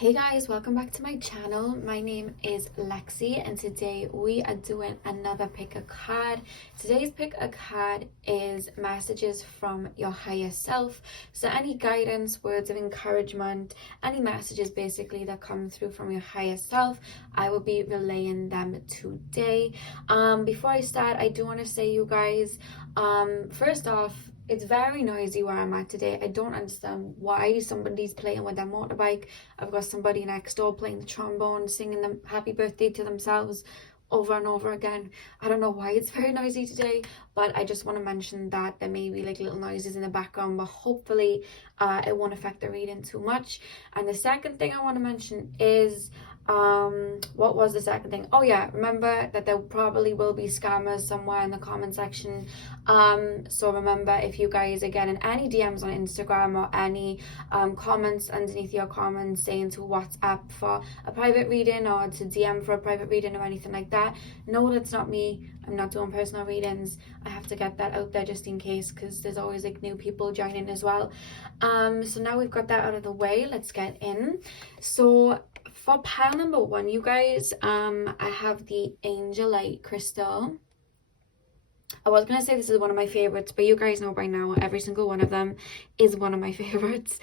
Hey guys, welcome back to my channel. My name is Lexi and today we are doing another pick a card. Today's pick a card is messages from your higher self. So any guidance, words of encouragement, any messages basically that come through from your higher self, I will be relaying them today. Before I start, I do want to say, you guys, first off, it's very noisy where I'm at today. I don't understand why somebody's playing with their motorbike. I've got somebody next door playing the trombone, singing them happy birthday to themselves over and over again. I don't know why it's very noisy today, but I just want to mention that there may be like little noises in the background, but hopefully it won't affect the reading too much. And the second thing I want to mention is what was the second thing? Oh yeah, remember that there probably will be scammers somewhere in the comment section. So remember, if you guys are getting any DMs on Instagram or any comments underneath your comments saying to WhatsApp for a private reading or to DM for a private reading or anything like that, no, that's not me. I'm not doing personal readings. I have to get that out there just in case, because there's always like new people joining as well. So now we've got that out of the way, let's get in. So for pile number one, you guys, I have the Angelite crystal. I was gonna say this is one of my favorites, but you guys know by now every single one of them is one of my favorites.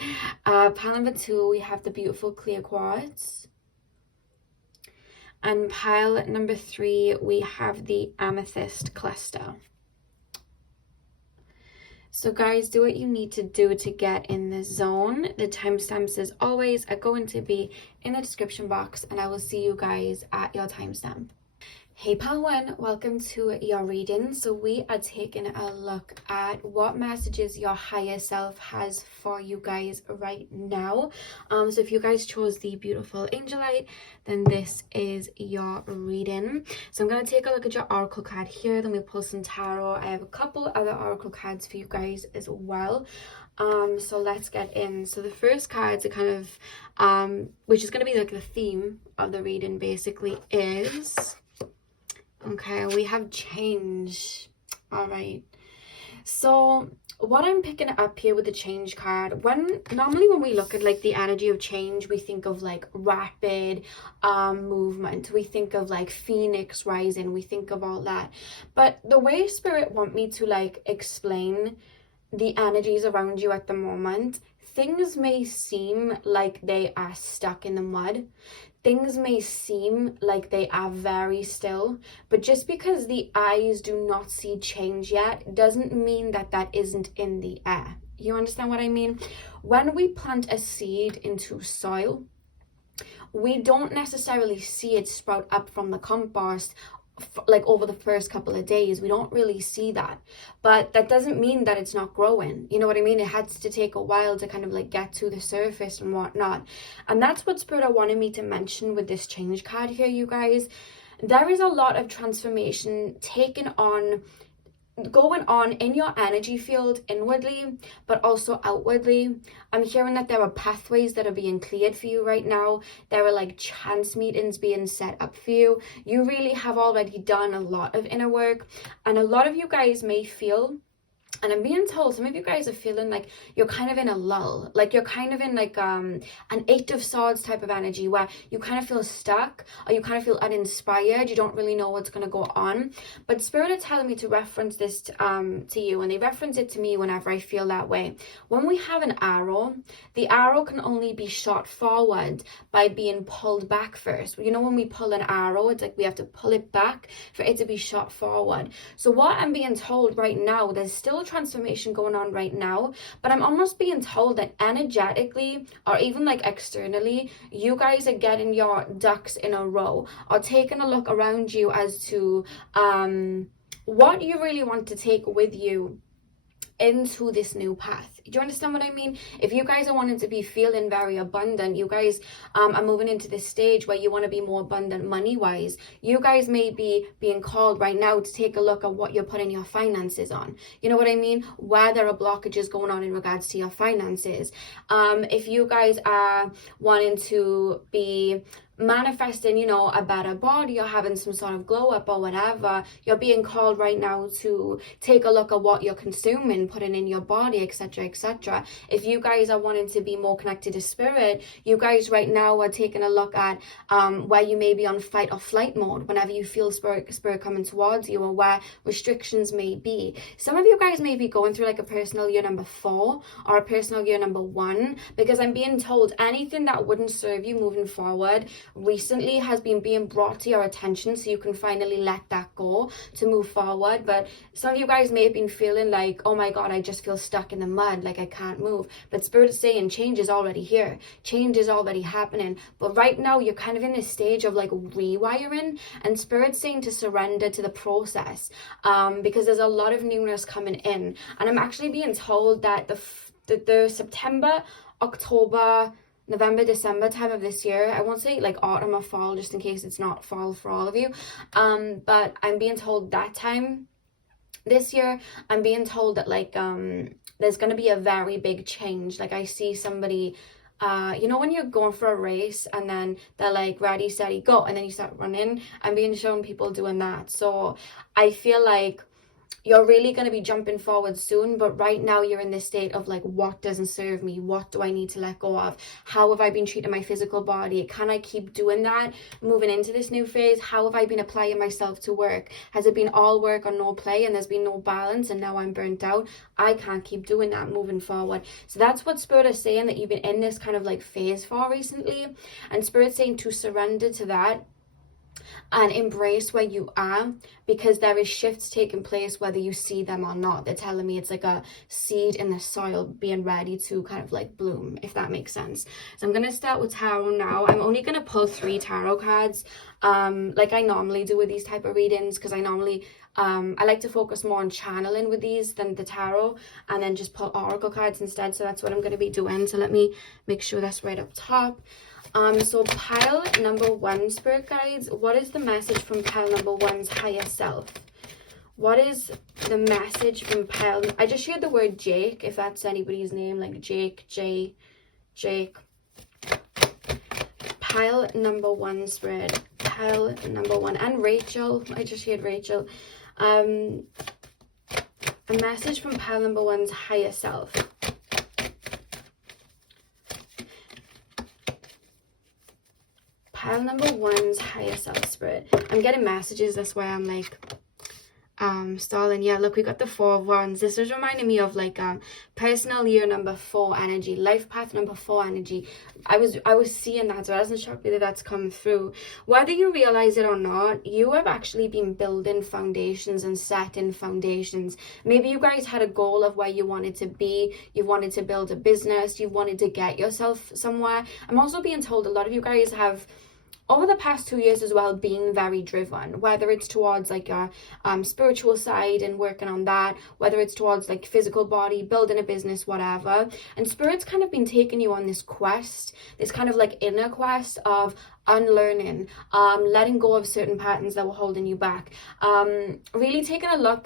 Pile number two, we have the beautiful clear quartz. And pile number three, we have the amethyst cluster. So guys, do what you need to do to get in the zone. The timestamps, as always, are going to be in the description box, and I will see you guys at your timestamp. Hey pal one, welcome to your reading. So we are taking a look at what messages your higher self has for you guys right now. So if you guys chose the beautiful Angelite, then this is your reading. So I'm going to take a look at your oracle card here, then we pull some tarot. I have a couple other oracle cards for you guys as well. So let's get in. So the first cards are kind of which is going to be like the theme of the reading basically is, okay, we have change. All right, so what I'm picking up here with the change card, normally when we look at like the energy of change, we think of like rapid movement, we think of like phoenix rising, we think of all that. But the way spirit want me to like explain the energies around you at the moment, things may seem like they are stuck in the mud. Things may seem like they are very still, but just because the eyes do not see change yet doesn't mean that that isn't in the air. You understand what I mean? When we plant a seed into soil, we don't necessarily see it sprout up from the compost like over the first couple of days. We don't really see that, but that doesn't mean that it's not growing. You know what I mean? It has to take a while to kind of like get to the surface and whatnot. And that's what spirit wanted me to mention with this change card here, you guys. There is a lot of transformation going on in your energy field inwardly, but also outwardly. I'm hearing that there are pathways that are being cleared for you right now. There are like chance meetings being set up for you. You really have already done a lot of inner work, and a lot of you guys may feel, and I'm being told some of you guys are feeling like you're kind of in a lull, like you're kind of in like an Eight of Swords type of energy where you kind of feel stuck or you kind of feel uninspired. You don't really know what's going to go on. But spirit are telling me to reference this to you, and they reference it to me whenever I feel that way. When we have an arrow, the arrow can only be shot forward by being pulled back first. You know, when we pull an arrow, it's like we have to pull it back for it to be shot forward. So what I'm being told right now, there's still transformation going on right now, but I'm almost being told that energetically or even like externally, you guys are getting your ducks in a row or taking a look around you as to what you really want to take with you into this new path. Do you understand what I mean? If you guys are wanting to be feeling very abundant, you guys are moving into this stage where you want to be more abundant money wise, you guys may be being called right now to take a look at what you're putting your finances on. You know what I mean? Where there are blockages going on in regards to your finances. If you guys are wanting to be manifesting, you know, a better body or having some sort of glow up or whatever, you're being called right now to take a look at what you're consuming, putting in your body, etc., etc. If you guys are wanting to be more connected to spirit, you guys right now are taking a look at where you may be on fight or flight mode whenever you feel spirit coming towards you, or where restrictions may be. Some of you guys may be going through like a personal year number 4 or a personal year number 1, because I'm being told anything that wouldn't serve you moving forward recently has been being brought to your attention, so you can finally let that go to move forward. But some of you guys may have been feeling like, oh my god, I just feel stuck in the mud, like I can't move. But spirit is saying change is already here, change is already happening. But right now you're kind of in this stage of like rewiring, and spirit's saying to surrender to the process, because there's a lot of newness coming in. And I'm actually being told that the September, October, November, December time of this year, I won't say like autumn or fall, just in case it's not fall for all of you, but I'm being told that time this year, I'm being told that like there's going to be a very big change. Like I see somebody, you know when you're going for a race and then they're like ready, steady, go, and then you start running. I'm being shown people doing that. So I feel like you're really going to be jumping forward soon, but right now you're in this state of like, what doesn't serve me? What do I need to let go of? How have I been treating my physical body? Can I keep doing that moving into this new phase? How have I been applying myself to work? Has it been all work or no play, and there's been no balance, and now I'm burnt out? I can't keep doing that moving forward. So that's what spirit is saying, that you've been in this kind of like phase for recently, and spirit's saying to surrender to that and embrace where you are, because there is shifts taking place whether you see them or not. They're telling me it's like a seed in the soil being ready to kind of like bloom, if that makes sense. So I'm going to start with tarot now. I'm only going to pull 3 tarot cards like I normally do with these type of readings, because I normally I like to focus more on channeling with these than the tarot, and then just pull oracle cards instead. So that's what I'm going to be doing. So let me make sure that's right up top. So pile number 1, spirit guides, what is the message from pile number 1's higher self? What is the message from pile? I just shared the word Jake, if that's anybody's name, like Jake, Jake. Pile number 1, spirit, pile number 1, and Rachel, I just shared Rachel. A message from pile number 1's higher self. Pile number 1's higher self, spirit. I'm getting messages, that's why I'm like stalling. Yeah, look, we got the 4 of Wands. This is reminding me of like personal year number 4 energy, life path number 4 energy. I was seeing that, so I wasn't shocked that that's come through. Whether you realize it or not, you have actually been building foundations and setting foundations. Maybe you guys had a goal of where you wanted to be, you wanted to build a business, you wanted to get yourself somewhere. I'm also being told a lot of you guys have, over the past 2 years as well, being very driven, whether it's towards like a spiritual side and working on that, whether it's towards like physical body, building a business, whatever. And spirit's kind of been taking you on this quest, this kind of like inner quest of unlearning, letting go of certain patterns that were holding you back, really taking a look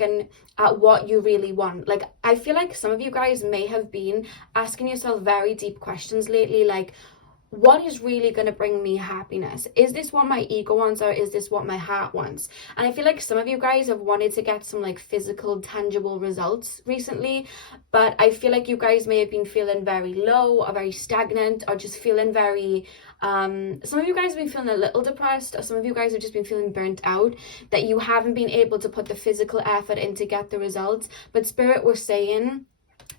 at what you really want. Like I feel like some of you guys may have been asking yourself very deep questions lately, like, what is really going to bring me happiness? Is this what my ego wants, or is this what my heart wants? And I feel like some of you guys have wanted to get some like physical, tangible results recently, but I feel like you guys may have been feeling very low or very stagnant, or just feeling very some of you guys have been feeling a little depressed, or some of you guys have just been feeling burnt out, that you haven't been able to put the physical effort in to get the results. But spirit was saying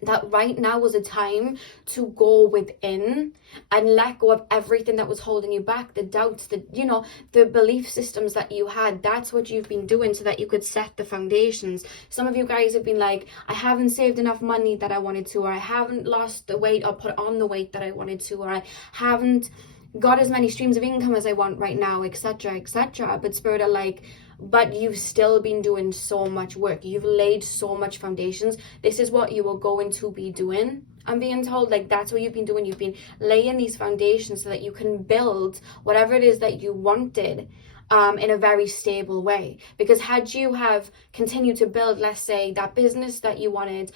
that right now was a time to go within and let go of everything that was holding you back, the doubts, the belief systems that you had. That's what you've been doing so that you could set the foundations. Some of you guys have been like, I haven't saved enough money that I wanted to, or I haven't lost the weight or put on the weight that I wanted to, or I haven't got as many streams of income as I want right now, etc., etc. But spirit are like, but you've still been doing so much work. You've laid so much foundations. This is what you are going to be doing. I'm being told like that's what you've been doing. You've been laying these foundations so that you can build whatever it is that you wanted in a very stable way. Because had you have continued to build, let's say, that business that you wanted,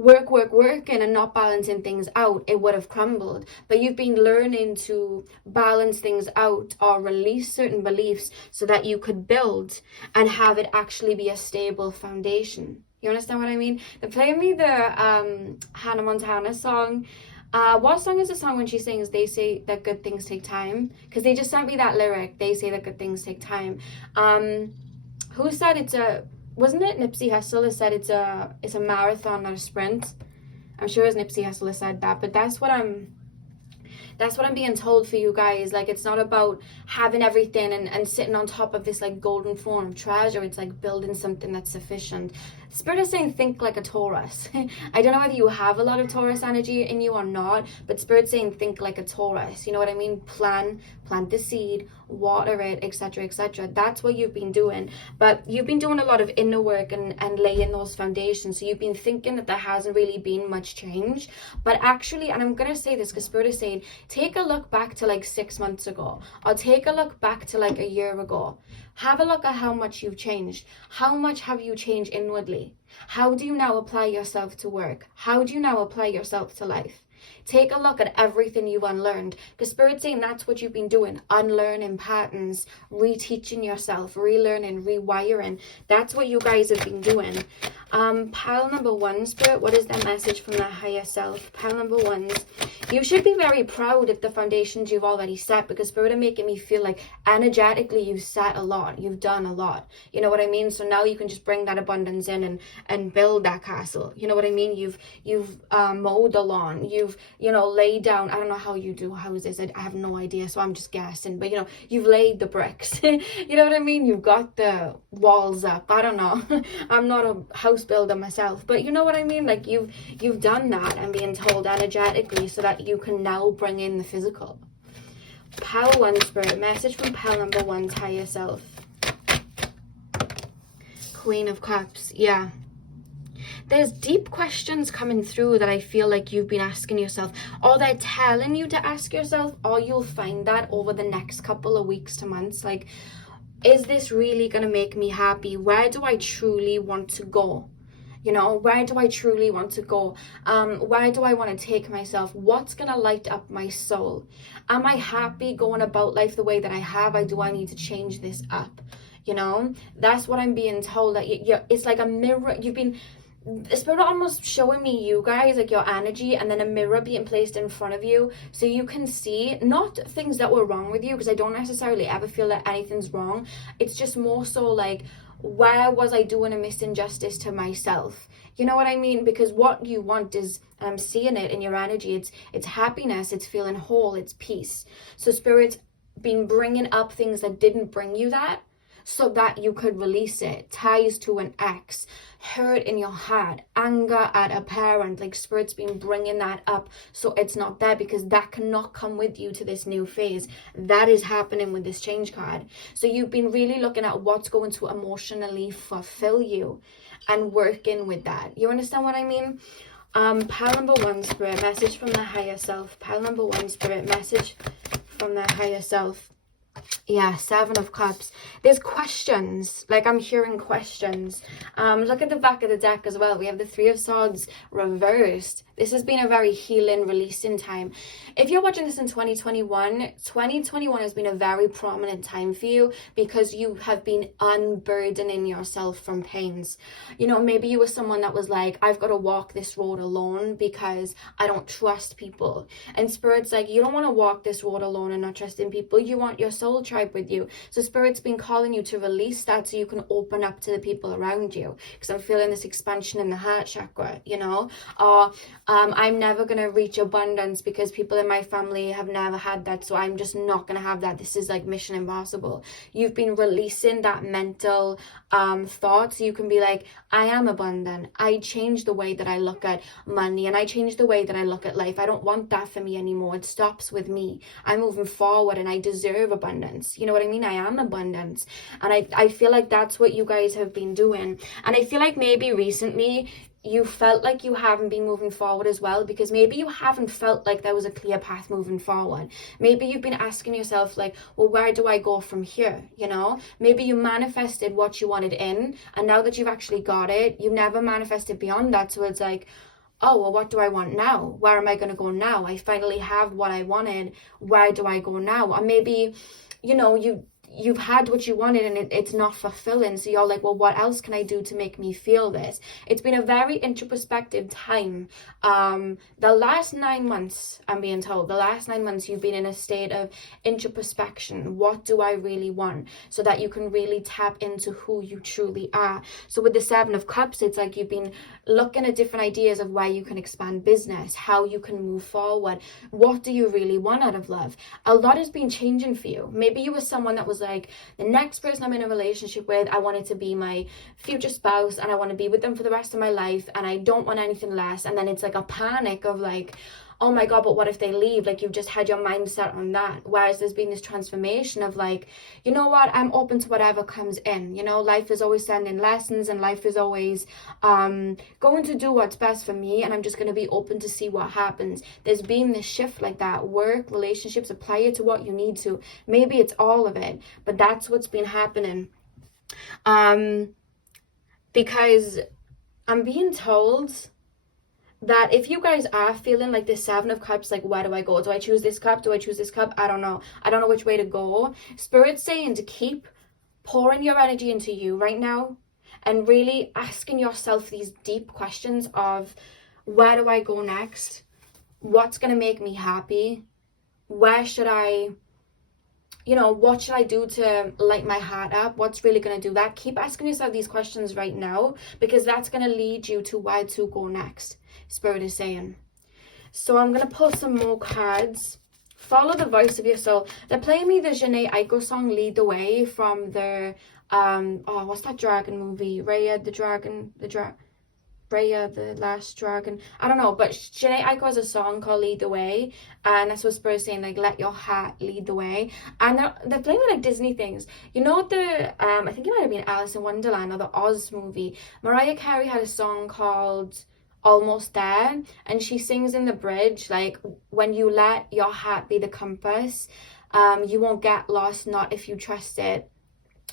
working and not balancing things out, it would have crumbled. But you've been learning to balance things out or release certain beliefs so that you could build and have it actually be a stable foundation. You understand what I mean? They're playing me the Hannah Montana song. What song is the song when she sings, they say that good things take time? Because they just sent me that lyric, they say that good things take time. Who said wasn't it Nipsey Hussle that said it's a marathon, not a sprint? I'm sure it was Nipsey Hussle that said that, but that's what I'm being told for you guys. Like, it's not about having everything and sitting on top of this like golden throne of treasure. It's like building something that's sufficient. Spirit is saying think like a Taurus. I don't know whether you have a lot of Taurus energy in you or not, but Spirit's saying think like a Taurus. You know what I mean? Plant the seed, water it, etc., etc. That's what you've been doing. But you've been doing a lot of inner work and laying those foundations. So you've been thinking that there hasn't really been much change. But actually, and I'm going to say this because Spirit is saying, take a look back to like 6 months ago, or take a look back to like a year ago. Have a look at how much you've changed. How much have you changed inwardly? How do you now apply yourself to work? How do you now apply yourself to life? Take a look at everything you've unlearned. Because Spirit's saying that's what you've been doing. Unlearning patterns, reteaching yourself, relearning, rewiring. That's what you guys have been doing. Pile number 1, Spirit, what is that message from the higher self? Pile number 1, you should be very proud of the foundations you've already set, because Spirit are making me feel like energetically you've set a lot, you've done a lot. You know what I mean? So now you can just bring that abundance in and build that castle. You know what I mean? You've mowed the lawn, you've laid down, I don't know how you do houses, I have no idea, so I'm just guessing, but you've laid the bricks. You know what I mean? You've got the walls up. I don't know. I'm not a house builder myself, but you know what I mean? Like you've done that, I'm being told, energetically, so that you can now bring in the physical. Pile 1, Spirit, message from pile number 1, higher self. Queen of Cups. Yeah, there's deep questions coming through that I feel like you've been asking yourself, or they're telling you to ask yourself, or you'll find that over the next couple of weeks to months. Like, is this really going to make me happy? Where do I truly want to go? Where do I truly want to go? Where do I want to take myself? What's going to light up my soul? Am I happy going about life the way that I have? Or do I need to change this up? That's what I'm being told. That it's like a mirror. The Spirit almost showing me you guys, like your energy, and then a mirror being placed in front of you so you can see not things that were wrong with you, because I don't necessarily ever feel that anything's wrong. It's just more so like, where was I doing a misinjustice to myself? You know what I mean? Because what you want is, and I'm seeing it in your energy, it's happiness, it's feeling whole, it's peace. So Spirit's been bringing up things that didn't bring you that, so that you could release it. Ties to an ex, hurt in your heart, anger at a parent, like Spirit's been bringing that up so it's not there, because that cannot come with you to this new phase. That is happening with this change card. So you've been really looking at what's going to emotionally fulfill you and working with that. You understand what I mean? Pile number 1, Spirit, message from the higher self. Pile number 1, Spirit, message from the higher self. Yeah, 7 of Cups. There's questions. Like, I'm hearing questions. Look at the back of the deck as well. We have the 3 of Swords reversed. This has been a very healing, releasing time. If you're watching this in 2021 has been a very prominent time for you, because you have been unburdening yourself from pains. Maybe you were someone that was like, I've got to walk this road alone because I don't trust people. And Spirit's like, you don't want to walk this road alone and not trusting people. You want your soul tribe with you. So Spirit's been calling you to release that so you can open up to the people around you. Because I'm feeling this expansion in the heart chakra, or I'm never going to reach abundance because people in my family have never had that, so I'm just not going to have that. This is like mission impossible. You've been releasing that mental thought, so you can be like, I am abundant. I changed the way that I look at money, and I changed the way that I look at life. I don't want that for me anymore. It stops with me. I'm moving forward and I deserve abundance. You know what I mean? I am abundance. And I feel like that's what you guys have been doing. And I feel like maybe recently you felt like you haven't been moving forward as well, because maybe you haven't felt like there was a clear path moving forward. Maybe you've been asking yourself like, well, where do I go from here? Maybe you manifested what you wanted in, and now that you've actually got it, you never manifested beyond that. So it's like, oh, well, what do I want now? Where am I going to go now? I finally have what I wanted. Where do I go now? Or maybe, you've had what you wanted and it's not fulfilling. So you're like, well, what else can I do to make me feel this? It's been a very introspective time. The last 9 months, I'm being told, the last 9 months you've been in a state of introspection. What do I really want? So that you can really tap into who you truly are. So with the 7 of Cups, it's like you've been looking at different ideas of where you can expand business, how you can move forward. What do you really want out of love? A lot has been changing for you. Maybe you were someone that was like, the next person I'm in a relationship with, I want it to be my future spouse and I want to be with them for the rest of my life and I don't want anything less. And then it's like a panic of like, oh my God, but what if they leave? Like, you've just had your mindset on that. Whereas there's been this transformation of like, you know what, I'm open to whatever comes in. You know, life is always sending lessons and life is always going to do what's best for me, and I'm just going to be open to see what happens. There's been this shift like that. Work, relationships, apply it to what you need to. Maybe it's all of it, but that's what's been happening. Because I'm being told that if you guys are feeling like this 7 of Cups, like, where do I go? Do I choose this cup? Do I choose this cup? I don't know. I don't know which way to go. Spirit's saying to keep pouring your energy into you right now and really asking yourself these deep questions of, where do I go next? What's going to make me happy? Where should I, you know, what should I do to light my heart up? What's really going to do that? Keep asking yourself these questions right now, because that's going to lead you to where to go next. Spirit is saying. So I'm going to pull some more cards. Follow the voice of your soul. They're playing me the Jhené Aiko song Lead the Way from the what's that dragon movie? Raya the Last Dragon. I don't know, but Jhené Aiko has a song called Lead the Way, and that's what Spirit's saying, like, let your heart lead the way. And they're playing with like Disney things. You know the I think it might have been Alice in Wonderland or the Oz movie. Mariah Carey had a song called Almost There, and she sings in the bridge, like, when you let your heart be the compass, you won't get lost, not if you trust it.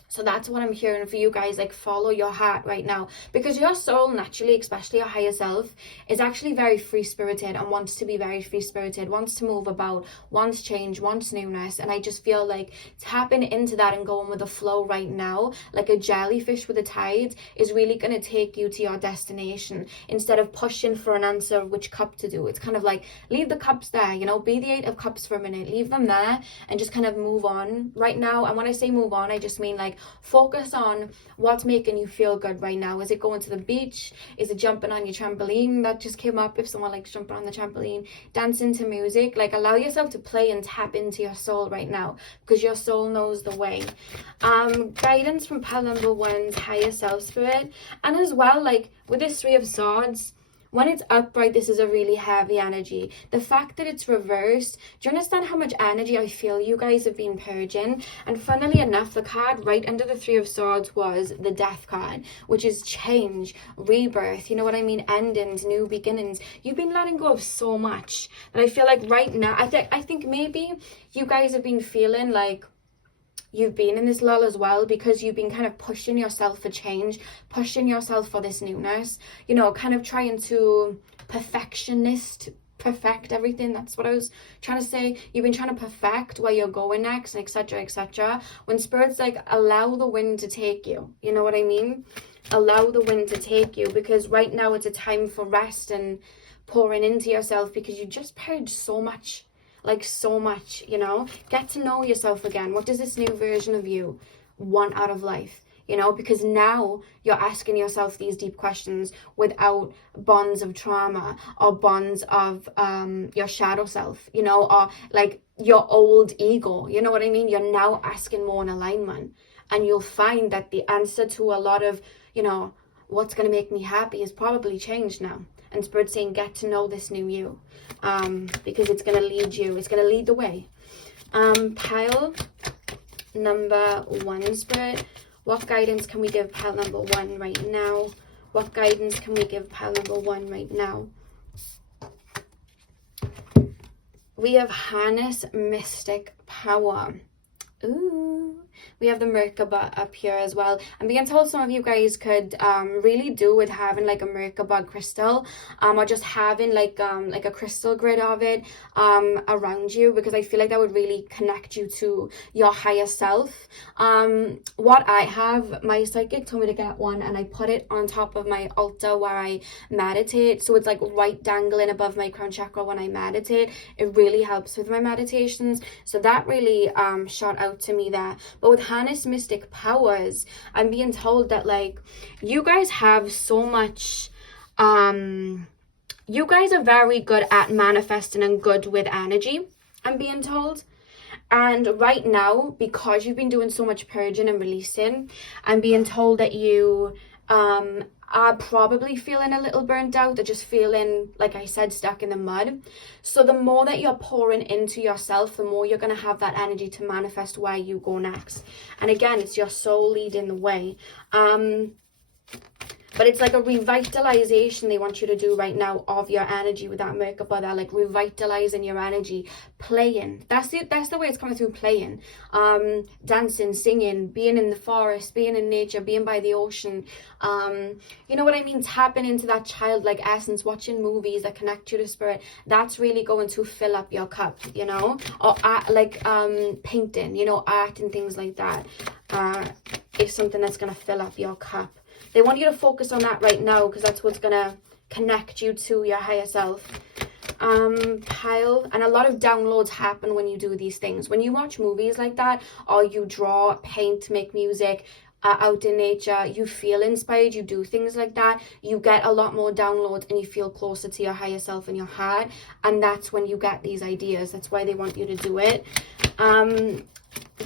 So that's what I'm hearing for you guys, like, follow your heart right now, because your soul naturally, especially your higher self, is actually very free-spirited and wants to be very free-spirited, wants to move about, wants change, wants newness. And I just feel like tapping into that and going with the flow right now, like a jellyfish with the tide, is really going to take you to your destination instead of pushing for an answer which cup to do. It's kind of like, leave the cups there, you know, be the 8 of Cups for a minute, leave them there and just kind of move on right now. And when I say move on, I just mean like, focus on what's making you feel good right now. Is it going to the beach? Is it jumping on your trampoline that just came up, if someone likes jumping on the trampoline? Dancing to music? Like, allow yourself to play and tap into your soul right now, because your soul knows the way. Guidance from pile number 1's higher self, Spirit. And as well, like with this 3 of Swords, when it's upright, this is a really heavy energy. The fact that it's reversed, do you understand how much energy I feel you guys have been purging? And funnily enough, the card right under the 3 of Swords was the Death card, which is change, rebirth, you know what I mean? Endings, new beginnings. You've been letting go of so much. And I feel like right now, I think maybe you guys have been feeling like you've been in this lull as well, because you've been kind of pushing yourself for change, pushing yourself for this newness, you know, kind of trying to perfect everything. That's what I was trying to say. You've been trying to perfect where you're going next, etc., etc. When Spirit's like, allow the wind to take you, you know what I mean? Allow the wind to take you, because right now it's a time for rest and pouring into yourself, because you just purged so much. Like, so much, you know. Get to know yourself again. What does this new version of you want out of life? You know, because now you're asking yourself these deep questions without bonds of trauma or bonds of your shadow self, you know, or like your old ego. You know what I mean? You're now asking more in alignment, and you'll find that the answer to a lot of, you know, what's going to make me happy is probably changed now. And Spirit's saying, get to know this new you, because it's going to lead you. It's going to lead the way. Pile number 1, Spirit. What guidance can we give pile number 1 right now? What guidance can we give pile number 1 right now? We have harness mystic power. Ooh. We have the Merkaba up here as well. I'm being told some of you guys could really do with having like a Merkaba crystal, or just having like a crystal grid of it around you, because I feel like that would really connect you to your higher self. What I have, my psychic told me to get one, and I put it on top of my altar where I meditate, so it's like right dangling above my crown chakra when I meditate. It really helps with my meditations, so that really shot out to me there. But with harness mystic powers, I'm being told that like you guys have so much you guys are very good at manifesting and good with energy, I'm being told. And right now, because you've been doing so much purging and releasing, I'm being told that you are probably feeling a little burnt out, or just feeling, like I said, stuck in the mud. So the more that you're pouring into yourself, the more you're going to have that energy to manifest where you go next. And again, it's your soul leading the way. But it's like a revitalization they want you to do right now of your energy with that Merkaba. They're like revitalizing your energy, playing. That's the way it's coming through, playing. Dancing, singing, being in the forest, being in nature, being by the ocean. You know what I mean? Tapping into that childlike essence, watching movies that connect you to spirit. That's really going to fill up your cup, you know? Or art, like painting, you know, art and things like that. Is something that's going to fill up your cup. They want you to focus on that right now, because that's what's going to connect you to your higher self. Pile, and a lot of downloads happen when you do these things. When you watch movies like that, or you draw, paint, make music, out in nature, you feel inspired, you do things like that, you get a lot more downloads and you feel closer to your higher self and your heart. And that's when you get these ideas. That's why they want you to do it.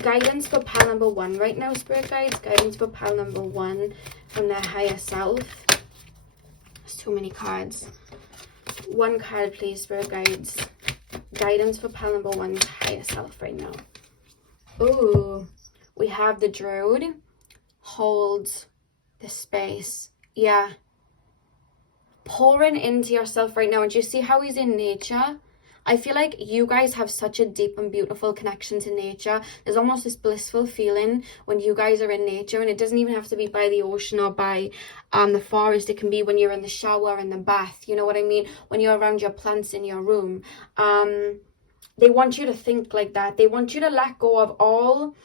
Guidance for pile number 1 right now, spirit guides. Guidance for pile number 1 from their higher self. There's too many cards. 1 card, please, spirit guides. Guidance for pile number 1's higher self right now. Ooh, we have the Druid. Hold the space. Yeah. Pouring into yourself right now. And do you see how he's in nature? I feel like you guys have such a deep and beautiful connection to nature. There's almost this blissful feeling when you guys are in nature, and it doesn't even have to be by the ocean or by the forest. It can be when you're in the shower, in the bath, you know what I mean? When you're around your plants in your room. They want you to think like that. They want you to let go of all...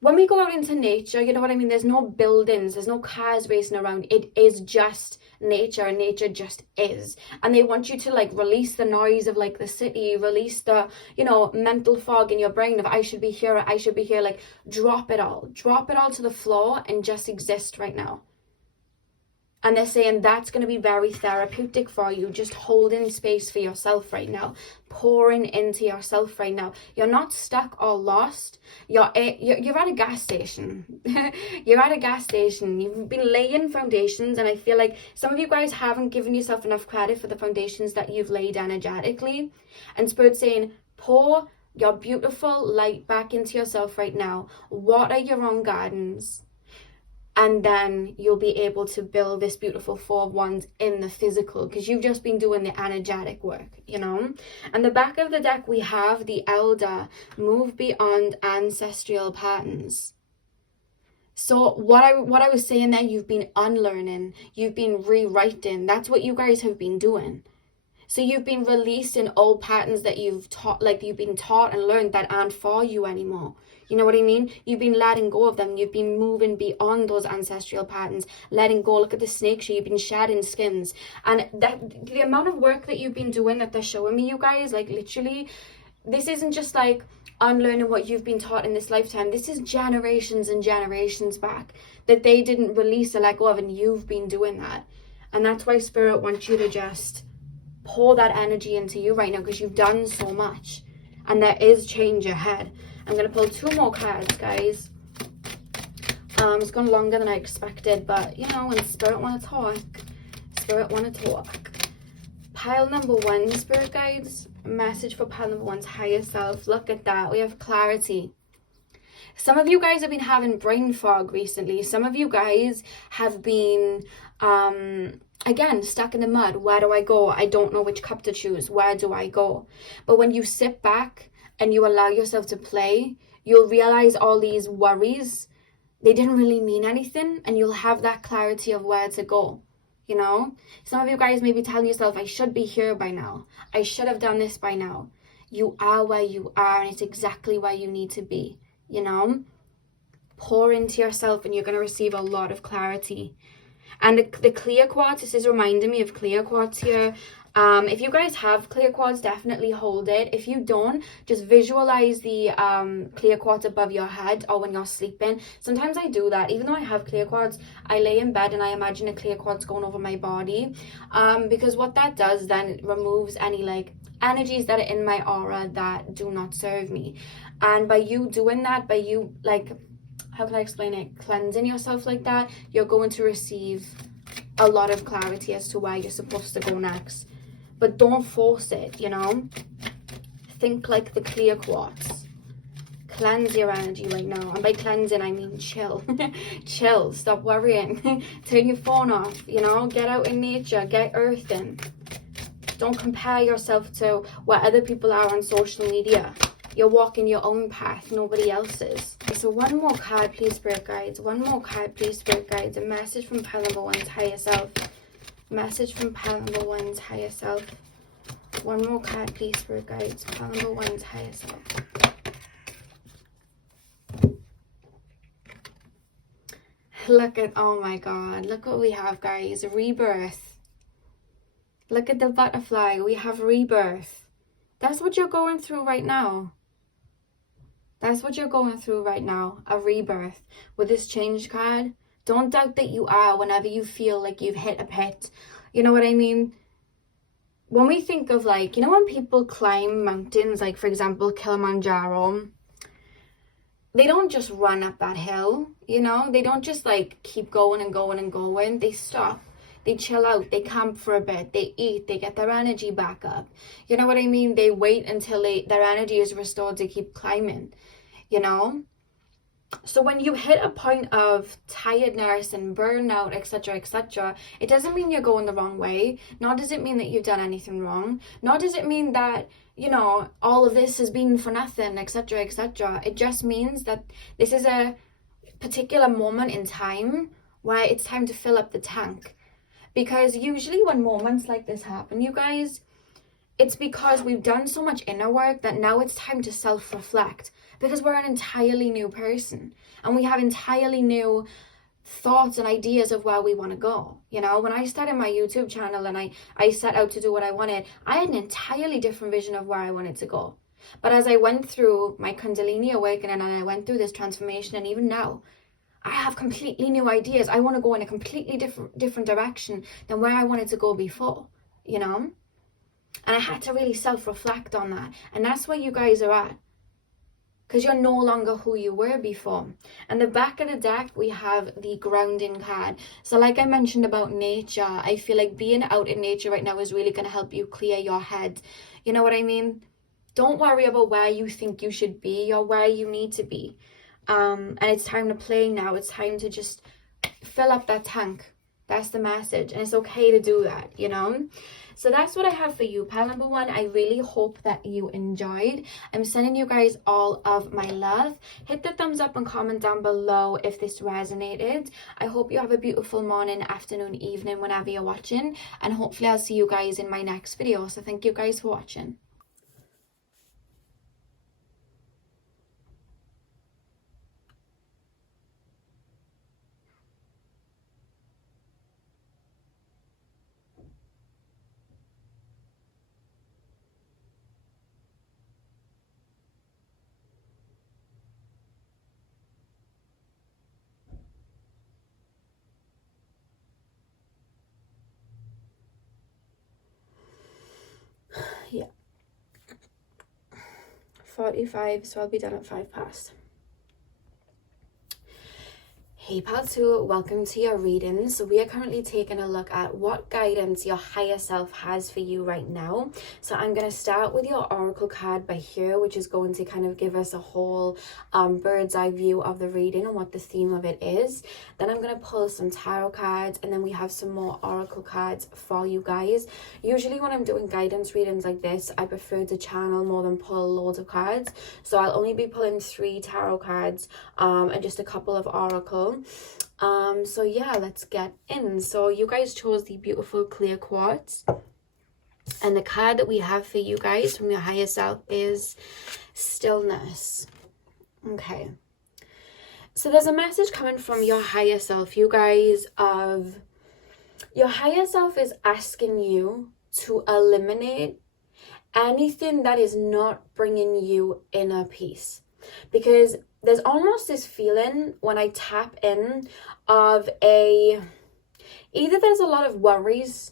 When we go out into nature, you know what I mean? There's no buildings, there's no cars racing around. It is just nature, and nature just is. And they want you to like release the noise of like the city, release the, you know, mental fog in your brain of I should be here, I should be here. Like drop it all to the floor and just exist right now. And they're saying that's going to be very therapeutic for you, just holding space for yourself right now, pouring into yourself right now. You're not stuck or lost. You're at a gas station. You're at a gas station. You've been laying foundations, and I feel like some of you guys haven't given yourself enough credit for the foundations that you've laid energetically. And Spirit's saying, pour your beautiful light back into yourself right now. Water your own gardens. And then you'll be able to build this beautiful 4 of Wands in the physical, because you've just been doing the energetic work, you know. And the back of the deck, we have the Elder, move beyond ancestral patterns. So what I was saying there, you've been unlearning, you've been rewriting. That's what you guys have been doing. So you've been releasing old patterns that you've taught, like you've been taught and learned that aren't for you anymore. You know what I mean? You've been letting go of them. You've been moving beyond those ancestral patterns, letting go. Look at the snake show. You've been shedding skins. And that the amount of work that you've been doing that they're showing me, you guys, like literally, this isn't just like unlearning what you've been taught in this lifetime. This is generations and generations back that they didn't release or let go of, and you've been doing that. And that's why Spirit wants you to just pour that energy into you right now, because you've done so much and there is change ahead. I'm going to pull 2 more cards, guys. It's gone longer than I expected, but you know, when Spirit want to talk, Spirit want to talk. Pile number 1, Spirit guides, message for pile number 1's higher self. Look at that. We have clarity. Some of you guys have been having brain fog recently. Some of you guys have been, again, stuck in the mud. Where do I go? I don't know which cup to choose. Where do I go? But when you sit back and you allow yourself to play, you'll realize all these worries, they didn't really mean anything, and you'll have that clarity of where to go. You know, some of you guys may be telling yourself, I should be here by now. I should have done this by now. You are where you are, and it's exactly where you need to be, you know? Pour into yourself, and you're going to receive a lot of clarity. And the clear quartz, this is reminding me of clear quartz here. If you guys have clear quartz, definitely hold it. If you don't, just visualize the clear quartz above your head or when you're sleeping. Sometimes I do that. Even though I have clear quartz, I lay in bed and I imagine a clear quartz going over my body. Because what that does then, it removes any like energies that are in my aura that do not serve me. And by you doing that, by you like, how can I explain it, cleansing yourself like that, you're going to receive a lot of clarity as to where you're supposed to go next. But don't force it, you know? Think like the clear quartz. Cleanse your energy right now. And by cleansing, I mean chill. Chill. Stop worrying. Turn your phone off, you know? Get out in nature. Get earthing. Don't compare yourself to where other people are on social media. You're walking your own path, nobody else's. So one more card, please, Spirit Guides. One more card, please, Spirit Guides. A message from Pile Number One's higher self. Message from Pile Number One's higher self. One more card, please, Spirit Guides. Pile Number One's higher self. Look at, oh my God, look what we have, guys. Rebirth. Look at the butterfly. We have rebirth. That's what you're going through right now. That's what you're going through right now, a rebirth. With this change card, don't doubt that you are whenever you feel like you've hit a pit. You know what I mean? When we think of like, you know when people climb mountains, like for example, Kilimanjaro, they don't just run up that hill, you know? They don't just like keep going and going and going. They stop. They chill out, they camp for a bit, they eat, they get their energy back up. You know what I mean? They wait until their energy is restored to keep climbing, you know? So when you hit a point of tiredness and burnout, etc., it doesn't mean you're going the wrong way. Nor does it mean that you've done anything wrong. Nor does it mean that, you know, all of this has been for nothing, etc., etc. It just means that this is a particular moment in time where it's time to fill up the tank. Because usually when moments like this happen, you guys, it's because we've done so much inner work that now it's time to self-reflect. Because we're an entirely new person. And we have entirely new thoughts and ideas of where we want to go. You know, when I started my YouTube channel and I set out to do what I wanted, I had an entirely different vision of where I wanted to go. But as I went through my Kundalini awakening and I went through this transformation, and even now, I have completely new ideas. I want to go in a completely different direction than where I wanted to go before, you know? And I had to really self-reflect on that. And that's where you guys are at. Because you're no longer who you were before. And the back of the deck, we have the grounding card. So like I mentioned about nature, I feel like being out in nature right now is really going to help you clear your head. You know what I mean? Don't worry about where you think you should be or where you need to be. And it's time to play now. It's time to just fill up that tank. That's the message. And it's okay to do that, you know? So that's what I have for you, pile number one. I really hope that you enjoyed. I'm sending you guys all of my love. Hit the thumbs up and comment down below if this resonated. I hope you have a beautiful morning, afternoon, evening, whenever you're watching. And hopefully I'll see you guys in my next video. So thank you guys for watching. Yeah. 45, so I'll be done at 5 past. Hey pal 2, welcome to your reading. So we are currently taking a look at what guidance your higher self has for you right now. So I'm going to start with your oracle card by here, which is going to kind of give us a whole bird's eye view of the reading and what the theme of it is. Then I'm going to pull some tarot cards, and then we have some more oracle cards for you guys. Usually when I'm doing guidance readings like this, I prefer to channel more than pull loads of cards. So I'll only be pulling 3 tarot cards and just a couple of oracle. So yeah, let's get in. So you guys chose the beautiful clear quartz, and the card that we have for you guys from your higher self is stillness. Okay, so there's a message coming from your higher self, you guys, of your higher self is asking you to eliminate anything that is not bringing you inner peace, because there's almost this feeling when I tap in of either there's a lot of worries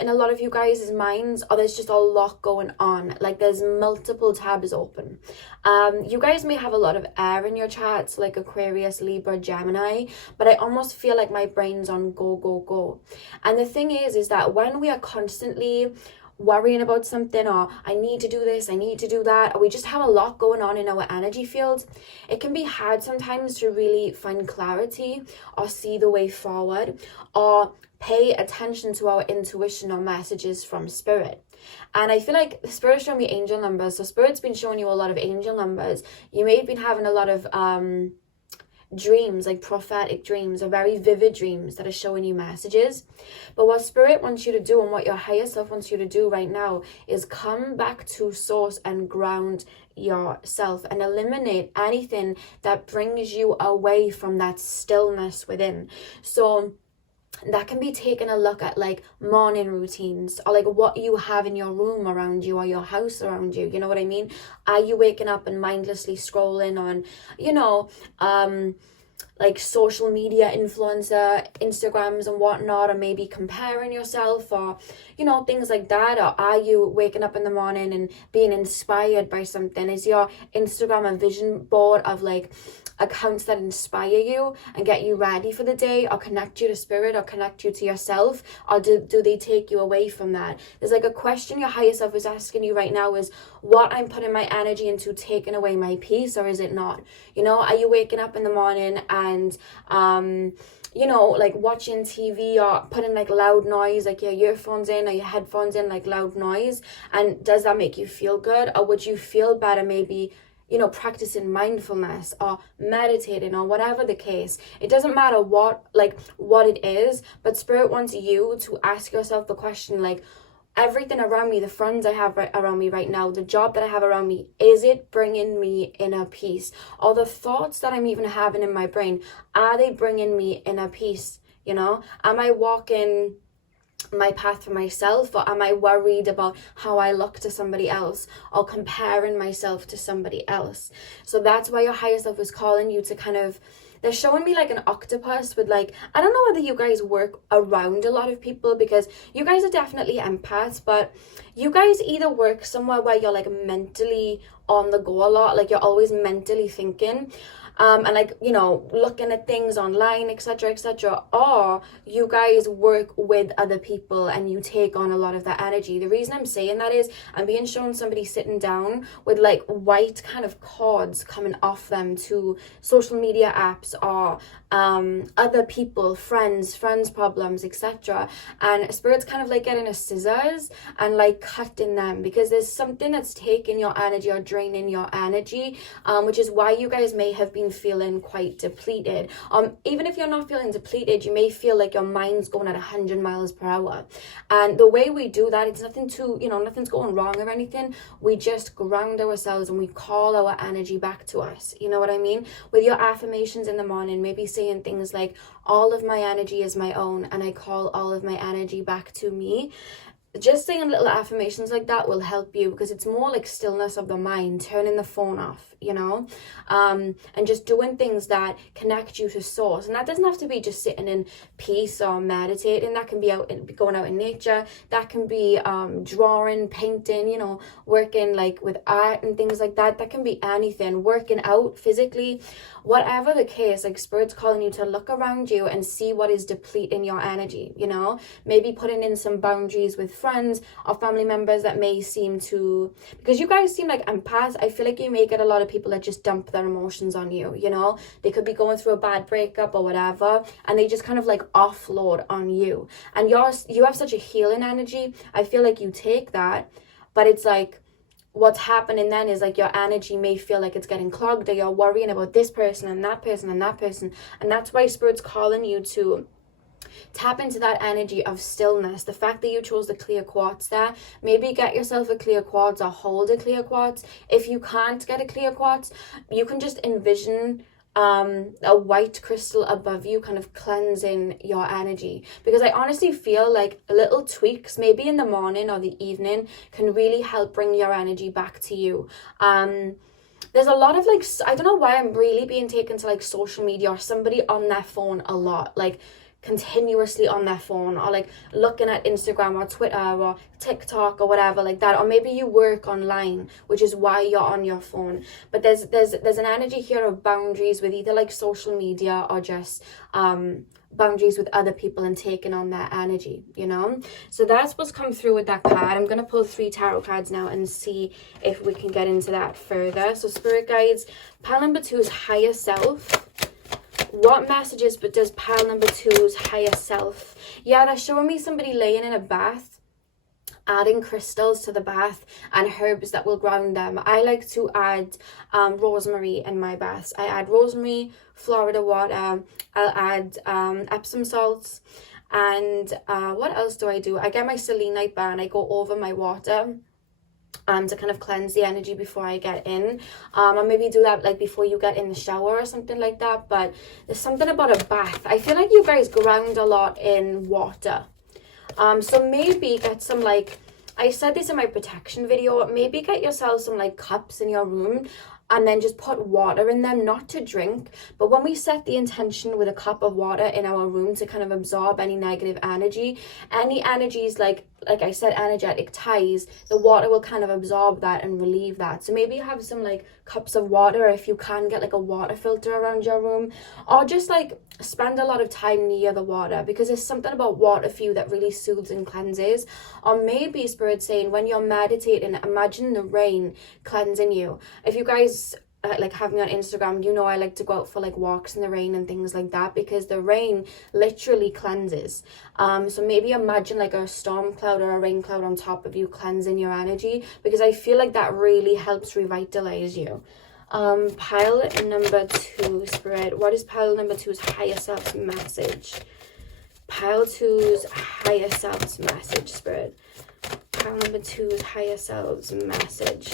in a lot of you guys' minds, or there's just a lot going on, like there's multiple tabs open. You guys may have a lot of air in your charts, like Aquarius, Libra, Gemini, but I almost feel like my brain's on go, go, go. And the thing is that when we are constantly worrying about something, or I need to do this, I need to do that, or we just have a lot going on in our energy field, it can be hard sometimes to really find clarity or see the way forward or pay attention to our intuition or messages from spirit. And I feel like spirit's showing me angel numbers. So spirit's been showing you a lot of angel numbers. You may have been having a lot of dreams, like prophetic dreams or very vivid dreams that are showing you messages. But what spirit wants you to do, and what your higher self wants you to do right now, is come back to source and ground yourself and eliminate anything that brings you away from that stillness within. So that can be taking a look at like morning routines, or like what you have in your room around you or your house around you. You know what I mean? Are you waking up and mindlessly scrolling on, like social media influencer Instagrams and whatnot, or maybe comparing yourself, or things like that? Or are you waking up in the morning and being inspired by something? Is your Instagram a vision board of like accounts that inspire you and get you ready for the day, or connect you to spirit, or connect you to yourself, or do they take you away from that? There's like a question your higher self is asking you right now is, what I'm putting my energy into taking away my peace, or is it not? Are you waking up in the morning and like watching TV or putting like loud noise, like your earphones in or your headphones in, like loud noise, and does that make you feel good? Or would you feel better maybe practicing mindfulness or meditating, or whatever the case? It doesn't matter what it is, but spirit wants you to ask yourself the question, like, everything around me, the friends I have around me right now, the job that I have around me, is it bringing me inner peace? Or the thoughts that I'm even having in my brain, are they bringing me inner peace? Am I walking my path for myself, or am I worried about how I look to somebody else, or comparing myself to somebody else? So that's why your higher self is calling you to kind of, they're showing me like an octopus with like, I don't know whether you guys work around a lot of people, because you guys are definitely empaths, but you guys either work somewhere where you're like mentally on the go a lot, like you're always mentally thinking, and like looking at things online, etc., or you guys work with other people and you take on a lot of that energy. The reason I'm saying that is I'm being shown somebody sitting down with like white kind of cords coming off them to social media apps, or other people, friends problems, etc., and spirit's kind of like getting a scissors and like cutting them, because there's something that's taking your energy or draining your energy, which is why you guys may have been feeling quite depleted. Even if you're not feeling depleted, you may feel like your mind's going at 100 miles per hour. And the way we do that, it's nothing to, nothing's going wrong or anything. We just ground ourselves and we call our energy back to us. You know what I mean? With your affirmations in the morning, maybe saying things like, all of my energy is my own, and I call all of my energy back to me. just saying little affirmations like that will help you, because it's more like stillness of the mind, turning the phone off, you know, and just doing things that connect you to source. And that doesn't have to be just sitting in peace or meditating. That can be going out in nature. That can be drawing, painting, you know, working like with art and things like that. That can be anything, working out physically, whatever the case. Like Spirit's calling you to look around you and see what is depleting your energy, you know, maybe putting in some boundaries with friends or family members that may seem to, because you guys seem like empaths. I feel like you may get a lot of people that just dump their emotions on you, you know. They could be going through a bad breakup or whatever, and they just kind of like offload on you. And you have such a healing energy. I feel like you take that, but it's like what's happening then is like your energy may feel like it's getting clogged, or you're worrying about this person and that person and that person. And that's why Spirit's calling you to tap into that energy of stillness. The fact that you chose the clear quartz there, maybe get yourself a clear quartz or hold a clear quartz. If you can't get a clear quartz, you can just envision a white crystal above you, kind of cleansing your energy. Because I honestly feel like little tweaks, maybe in the morning or the evening, can really help bring your energy back to you. There's a lot of like, I don't know why I'm really being taken to like social media or somebody on their phone a lot, like continuously on their phone, or like looking at Instagram or Twitter or TikTok or whatever like that. Or maybe you work online, which is why you're on your phone. But there's an energy here of boundaries with either like social media or just boundaries with other people and taking on their energy, you know. So that's what's come through with that card. I'm gonna pull 3 tarot cards now and see if we can get into that further. So Spirit Guides, pile number 2 is higher self. What messages but does pile number 2's higher self? Yeah, they're showing me somebody laying in a bath, adding crystals to the bath and herbs that will ground them. I like to add rosemary in my baths. I add rosemary, Florida water. I'll add Epsom salts. And what else do? I get my selenite bar and I go over my water to kind of cleanse the energy before I get in. Or maybe do that like before you get in the shower or something like that. But there's something about a bath. I feel like you guys ground a lot in water. So maybe get some, like, I said this in my protection video, maybe get yourself some like cups in your room and then just put water in them, not to drink, but when we set the intention with a cup of water in our room to kind of absorb any negative energy, any energies like I said, energetic ties, the water will kind of absorb that and relieve that. So maybe have some like cups of water, if you can get like a water filter around your room, or just like spend a lot of time near the water, because there's something about water for you that really soothes and cleanses. Or maybe Spirit saying when you're meditating, imagine the rain cleansing you. If you guys like have me on Instagram, you know I like to go out for like walks in the rain and things like that, because the rain literally cleanses. So maybe imagine like a storm cloud or a rain cloud on top of you, cleansing your energy, because I feel like that really helps revitalize you. Pile number 2, Spirit, what is pile number 2's higher self's message? Pile 2's higher self's message, Spirit. Pile number 2's higher self's message.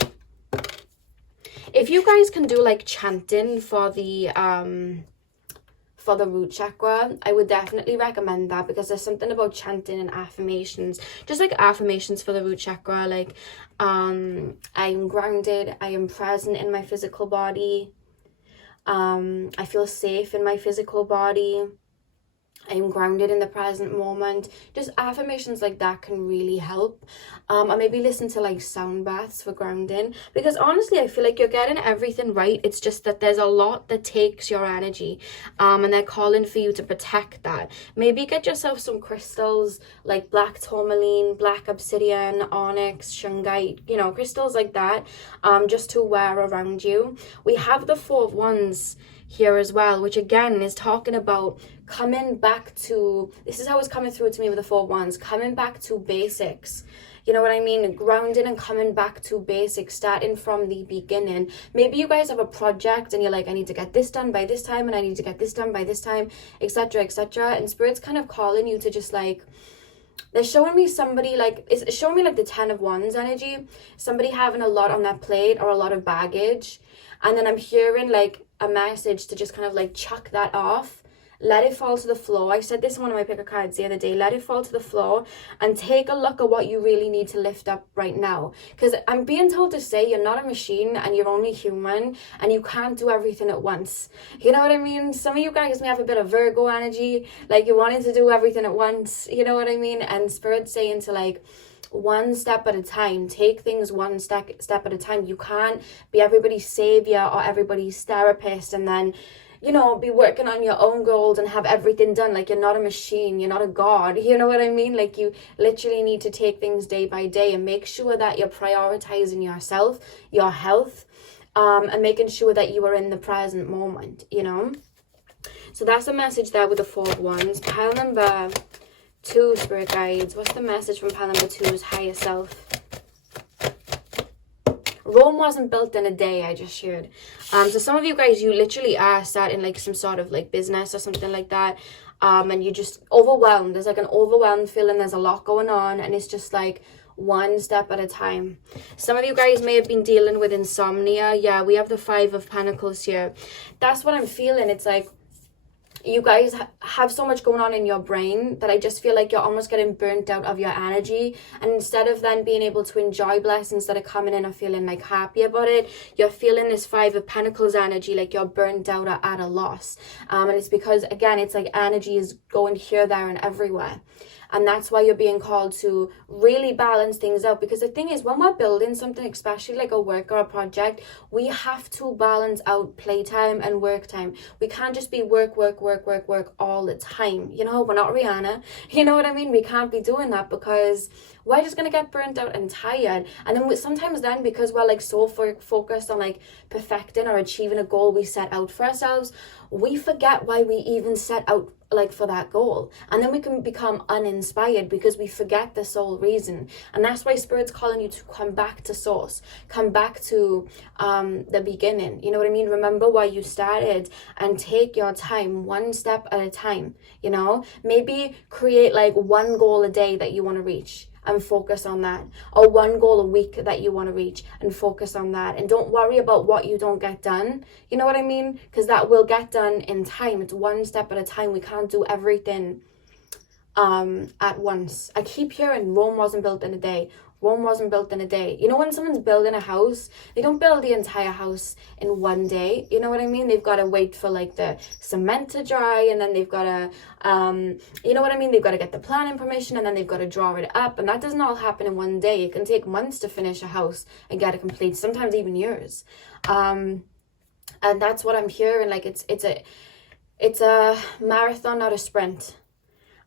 If you guys can do like chanting for the root chakra, I would definitely recommend that, because there's something about chanting and affirmations, just like affirmations for the root chakra, like I am grounded, I am present in my physical body, I feel safe in my physical body, I am grounded in the present moment. Just affirmations like that can really help. Or maybe listen to like sound baths for grounding, because honestly I feel like you're getting everything right. It's just that there's a lot that takes your energy, and they're calling for you to protect that. Maybe get yourself some crystals like black tourmaline, black obsidian, onyx, shungite, you know, crystals like that, just to wear around you. We have the 4 of Wands here as well, which again is talking about coming back to, this is how it's coming through to me with the 4 of Wands, coming back to basics. You know what I mean? Grounding and coming back to basics, starting from the beginning. Maybe you guys have a project and you're like, I need to get this done by this time, and I need to get this done by this time, etc., etc. And Spirit's kind of calling you to just like, they're showing me somebody like, it's showing me like the 10 of Wands energy, somebody having a lot on their plate or a lot of baggage. And then I'm hearing like a message to just kind of like chuck that off, let it fall to the floor. I said this in one of my picker cards the other day. Let it fall to the floor and take a look at what you really need to lift up right now. Because I'm being told to say you're not a machine and you're only human and you can't do everything at once. You know what I mean? Some of you guys may have a bit of Virgo energy, like you're wanting to do everything at once. You know what I mean? And Spirit's saying to like, one step at a time. Take things one step at a time. You can't be everybody's savior or everybody's therapist and then, you know, be working on your own goals and have everything done. Like, you're not a machine, you're not a god, you know what I mean? Like, you literally need to take things day by day and make sure that you're prioritizing yourself, your health, and making sure that you are in the present moment, you know? So that's a message there with the Four of Wands. Pile number 2, Spirit Guides. What's the message from pile number 2's higher self? Rome wasn't built in a day, I just shared. So some of you guys, you literally are starting like some sort of like business or something like that. And you're just overwhelmed. There's like an overwhelmed feeling. There's a lot going on. And it's just like one step at a time. Some of you guys may have been dealing with insomnia. Yeah, we have the 5 of Pentacles here. That's what I'm feeling. It's like, you guys have so much going on in your brain that I just feel like you're almost getting burnt out of your energy. And instead of then being able to enjoy blessings that are coming in or feeling like happy about it, you're feeling this 5 of Pentacles energy, like you're burnt out or at a loss. And it's because, again, it's like energy is going here, there, and everywhere. And that's why you're being called to really balance things out. Because the thing is, when we're building something, especially like a work or a project, we have to balance out playtime and work time. We can't just be work all the time. You know, we're not Rihanna. You know what I mean? We can't be doing that because we're just going to get burnt out and tired. And then sometimes then, because we're like so focused on like perfecting or achieving a goal we set out for ourselves, we forget why we even set out like for that goal. And then we can become uninspired because we forget the sole reason. And that's why Spirit's calling you to come back to source, come back to the beginning. You know what I mean? Remember why you started and take your time one step at a time. You know, maybe create like one goal a day that you want to reach and focus on that, or one goal a week that you want to reach and focus on that. And don't worry about what you don't get done. You know what I mean? Because that will get done in time. It's one step at a time. We can't do everything at once. I keep hearing Rome wasn't built in a day. Rome wasn't built in a day. You know, when someone's building a house, they don't build the entire house in one day. You know what I mean? They've got to wait for like the cement to dry, and then they've got to, you know what I mean? They've got to get the planning permission, and then they've got to draw it up. And that doesn't all happen in one day. It can take months to finish a house and get it complete, sometimes even years. And that's what I'm hearing. Like it's a marathon, not a sprint.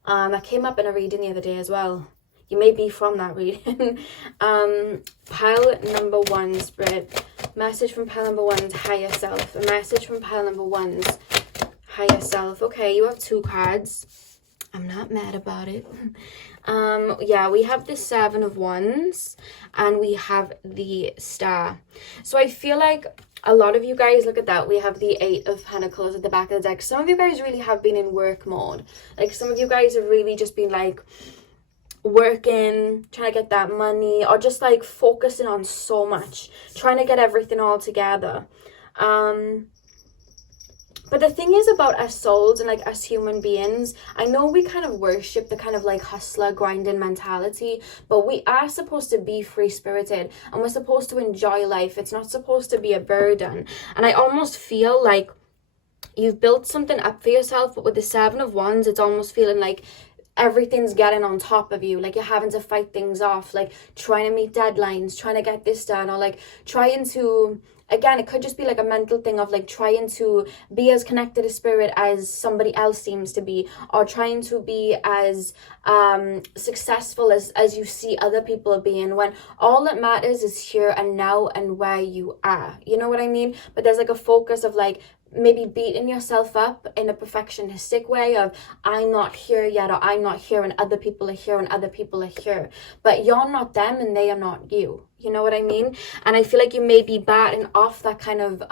That came up in a reading the other day as well. You may be from that reading. Pile number 1, Spirit. Message from pile number 1's higher self. A message from pile number 1's higher self. Okay, you have 2 cards. I'm not mad about it. Yeah, we have the 7 of Wands and we have the Star. So I feel like a lot of you guys, look at that, we have the 8 of Pentacles at the back of the deck. Some of you guys really have been in work mode. Like, some of you guys have really just been like working, trying to get that money, or just like focusing on so much, trying to get everything all together. But the thing is about us souls and like us human beings, I know we kind of worship the kind of like hustler grinding mentality, but we are supposed to be free spirited and we're supposed to enjoy life. It's not supposed to be a burden. And I almost feel like you've built something up for yourself, but with the 7 of Wands, it's almost feeling like everything's getting on top of you, like you're having to fight things off, like trying to meet deadlines, trying to get this done, or like trying to, again, it could just be like a mental thing of like trying to be as connected to spirit as somebody else seems to be, or trying to be as successful as you see other people being, when all that matters is here and now and where you are. You know what I mean? But there's like a focus of like maybe beating yourself up in a perfectionistic way of, I'm not here yet, or I'm not here and other people are here and other people are here. But you're not them and they are not you. You know what I mean? And I feel like you may be batting off that kind of,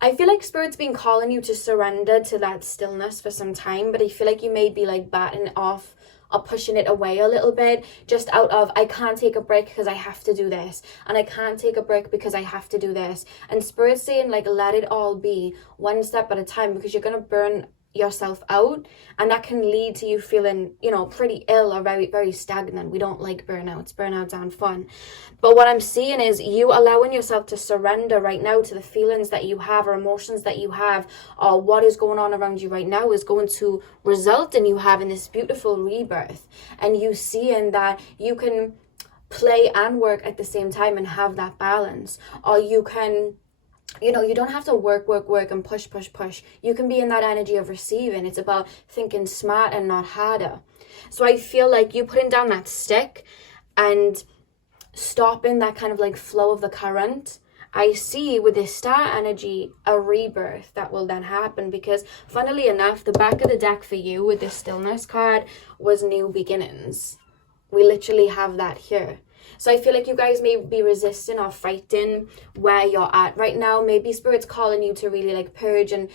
I feel like Spirit's been calling you to surrender to that stillness for some time, but I feel like you may be like batting off are pushing it away a little bit, just out of, I can't take a break because I have to do this, and I can't take a break because I have to do this. And Spirit's saying, like, let it all be one step at a time, because you're going to burn yourself out, and that can lead to you feeling, you know, pretty ill or very, very stagnant. We don't like burnouts aren't fun. But what I'm seeing is you allowing yourself to surrender right now to the feelings that you have, or emotions that you have, or what is going on around you right now is going to result in you having this beautiful rebirth, and you seeing that you can play and work at the same time and have that balance. Or you can, you know, you don't have to work and push. You can be in that energy of receiving. It's about thinking smart and not harder. So I feel like you putting down that stick and stopping that kind of like flow of the current. I see with this star energy a rebirth that will then happen, because funnily enough, the back of the deck for you with this stillness card was new beginnings. We literally have that here. So I feel like you guys may be resisting or fighting where you're at right now. Maybe Spirit's calling you to really like purge and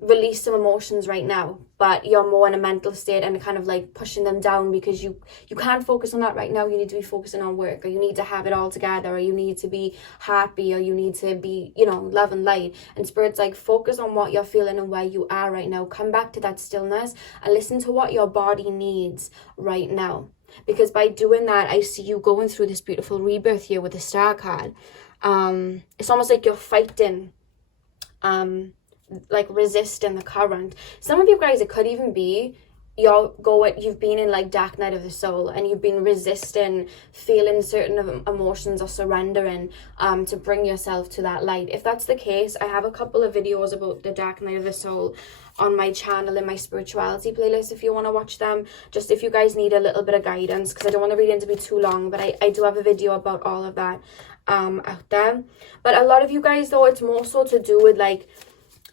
release some emotions right now, but you're more in a mental state and kind of like pushing them down because you can't focus on that right now. You need to be focusing on work, or you need to have it all together, or you need to be happy, or you need to be, you know, love and light. And Spirit's like, focus on what you're feeling and where you are right now. Come back to that stillness and listen to what your body needs right now. Because by doing that, I see you going through this beautiful rebirth here with the star card. It's almost like you're fighting, like resisting the current. Some of you guys, it could even be you've been in like dark night of the soul, and you've been resisting feeling certain emotions or surrendering to bring yourself to that light. If that's the case, I have a couple of videos about the dark night of the soul on my channel in my spirituality playlist if you want to watch them, just if you guys need a little bit of guidance, because I don't want the reading to be too long, but I do have a video about all of that out there. But a lot of you guys, though, it's more so to do with like,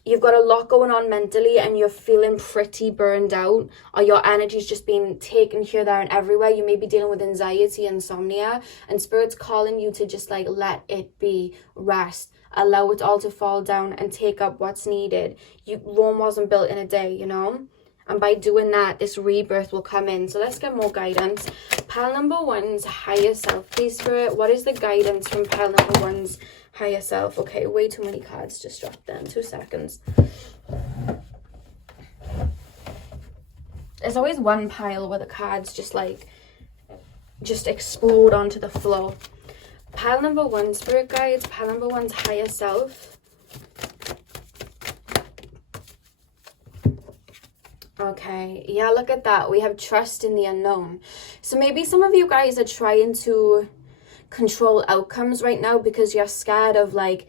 you've got a lot going on mentally and you're feeling pretty burned out, or your energy's just being taken here, there and everywhere. You may be dealing with anxiety, insomnia, and Spirit's calling you to just like let it be, rest, allow it all to fall down and take up what's needed. Rome wasn't built in a day, you know? And by doing that, this rebirth will come in. So let's get more guidance. Pile number one's higher self, please, Spirit. What is the guidance from pile number one's higher self? Okay, way too many cards just dropped then. 2 seconds. There's always one pile where the cards just explode onto the floor. Pile number one, Spirit guides. Pile number one's higher self. Okay, yeah, look at that. We have trust in the unknown. So maybe some of you guys are trying to control outcomes right now because you're scared of like,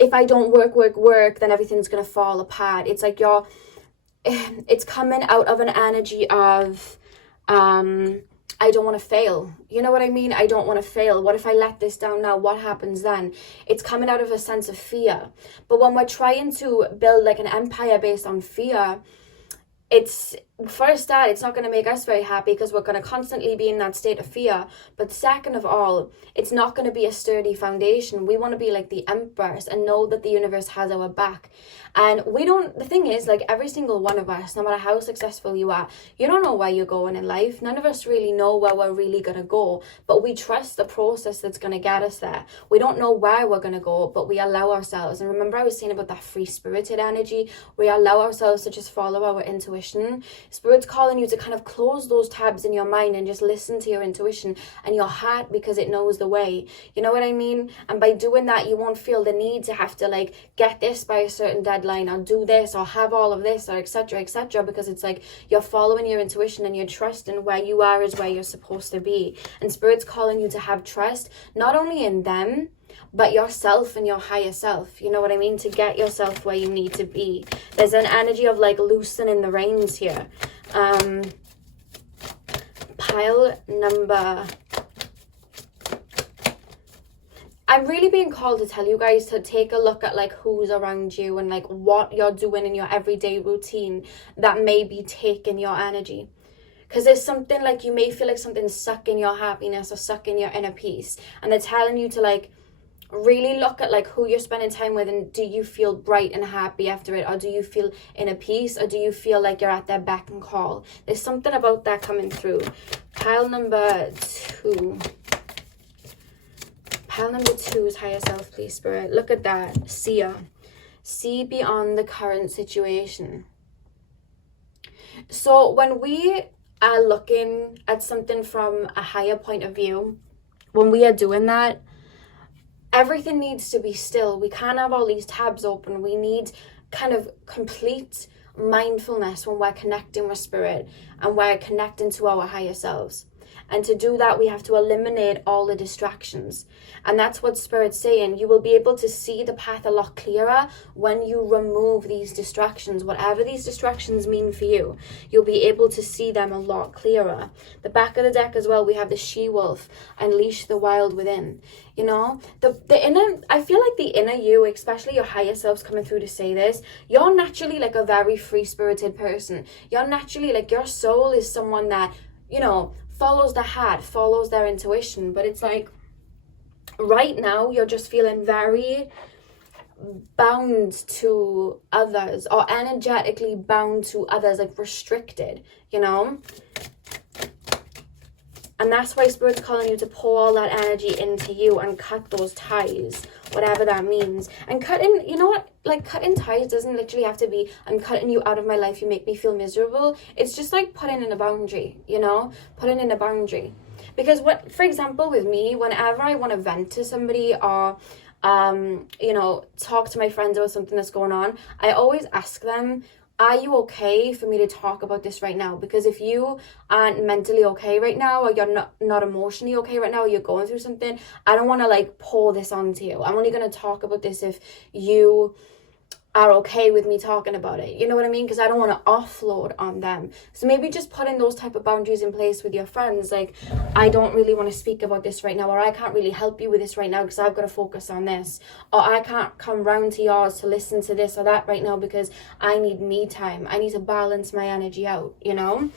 if I don't work, then everything's gonna fall apart. It's like it's coming out of an energy of I don't want to fail. You know what I mean? I don't want to fail. What if I let this down now? What happens then? It's coming out of a sense of fear. But when we're trying to build like an empire based on fear, it's, for a start, it's not going to make us very happy because we're going to constantly be in that state of fear. But second of all, it's not going to be a sturdy foundation. We want to be like the empress and know that the universe has our back. And the thing is, like every single one of us, no matter how successful you are, you don't know where you're going in life. None of us really know where we're really going to go, but we trust the process that's going to get us there. We don't know where we're going to go, but we allow ourselves. And remember I was saying about that free-spirited energy, we allow ourselves to just follow our intuition. Spirit's calling you to kind of close those tabs in your mind and just listen to your intuition and your heart because it knows the way. You know what I mean? And by doing that, you won't feel the need to have to like get this by a certain deadline or do this or have all of this or etc, because it's like you're following your intuition and you're trusting where you are is where you're supposed to be. And Spirit's calling you to have trust not only in them but yourself and your higher self. You know what I mean? To get yourself where you need to be. There's an energy of like loosening the reins here. Pile number, I'm really being called to tell you guys to take a look at like who's around you and like what you're doing in your everyday routine that may be taking your energy. Because there's something like you may feel like something's sucking your happiness or sucking your inner peace, and they're telling you to like Really look at like who you're spending time with, and do you feel bright and happy after it, or do you feel inner peace, or do you feel like you're at their beck and call? There's something about that coming through. Pile number 2. Pile number 2 is higher self, please, Spirit. Look at that. Seer. See beyond the current situation. So when we are looking at something from a higher point of view, when we are doing that, everything needs to be still. We can't have all these tabs open. We need kind of complete mindfulness when we're connecting with spirit and we're connecting to our higher selves. And to do that, we have to eliminate all the distractions. And that's what Spirit's saying. You will be able to see the path a lot clearer when you remove these distractions. Whatever these distractions mean for you, you'll be able to see them a lot clearer. The back of the deck as well, we have the she-wolf, unleash the wild within. You know, the inner, I feel like the inner you, especially your higher selves coming through to say this, you're naturally like a very free-spirited person. You're naturally like, your soul is someone that, you know, follows the heart, follows their intuition. But it's like right now you're just feeling very bound to others, or energetically bound to others, like restricted, you know. And that's why Spirit's calling you to pour all that energy into you and cut those ties, whatever that means. And cutting, you know what, like cutting ties doesn't literally have to be, I'm cutting you out of my life, you make me feel miserable. It's just like putting in a boundary, you know, putting in a boundary. Because what, for example, with me, whenever I want to vent to somebody, or you know, talk to my friends about something that's going on, I always ask them, are you okay for me to talk about this right now? Because if you aren't mentally okay right now, or you're not emotionally okay right now, or you're going through something, I don't want to like pour this onto you. I'm only going to talk about this if you are okay with me talking about it. You know what I mean? Because I don't want to offload on them. So maybe just putting those type of boundaries in place with your friends. Like, I don't really want to speak about this right now, or I can't really help you with this right now because I've got to focus on this, or I can't come round to yours to listen to this or that right now because I need me time. I need to balance my energy out, you know?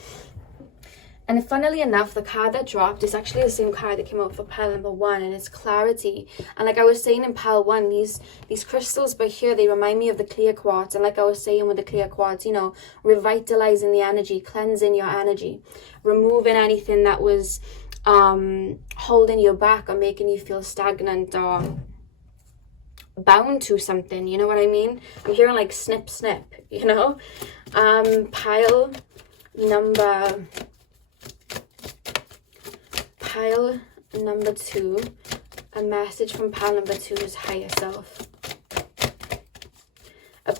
And funnily enough, the card that dropped is actually the same card that came out for pile number 1, and it's clarity. And like I was saying in pile 1, these crystals by here, they remind me of the clear quartz. And like I was saying with the clear quartz, you know, revitalizing the energy, cleansing your energy, removing anything that was holding you back or making you feel stagnant or bound to something, you know what I mean? I'm hearing like snip, snip, you know? Pile number 2, a message from pile number 2 is higher self. A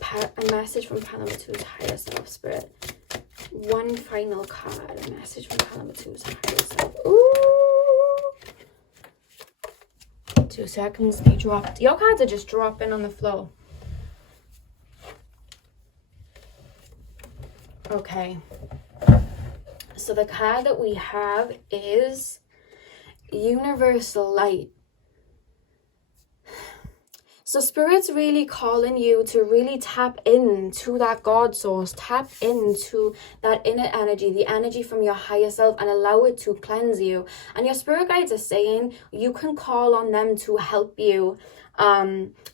message from pile number 2 is higher self, Spirit. One final card, a message from pile number 2 is higher self. Ooh! 2 seconds, they dropped. Your cards are just dropping on the floor. Okay. So the card that we have is Universal Light. So Spirit's really calling you to really tap into that God source, tap into that inner energy, the energy from your higher self, and allow it to cleanse you. And your spirit guides are saying you can call on them to help you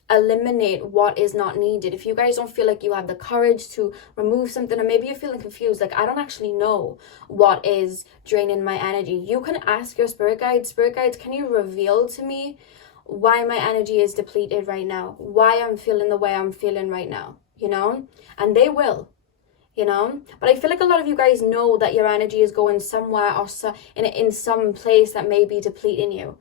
eliminate what is not needed. If you guys don't feel like you have the courage to remove something, or maybe you're feeling confused, like I don't actually know what is draining my energy, you can ask your spirit guides, can you reveal to me why my energy is depleted right now, why I'm feeling the way I'm feeling right now, you know? And they will, you know? But I feel like a lot of you guys know that your energy is going somewhere, or in some place that may be depleting you.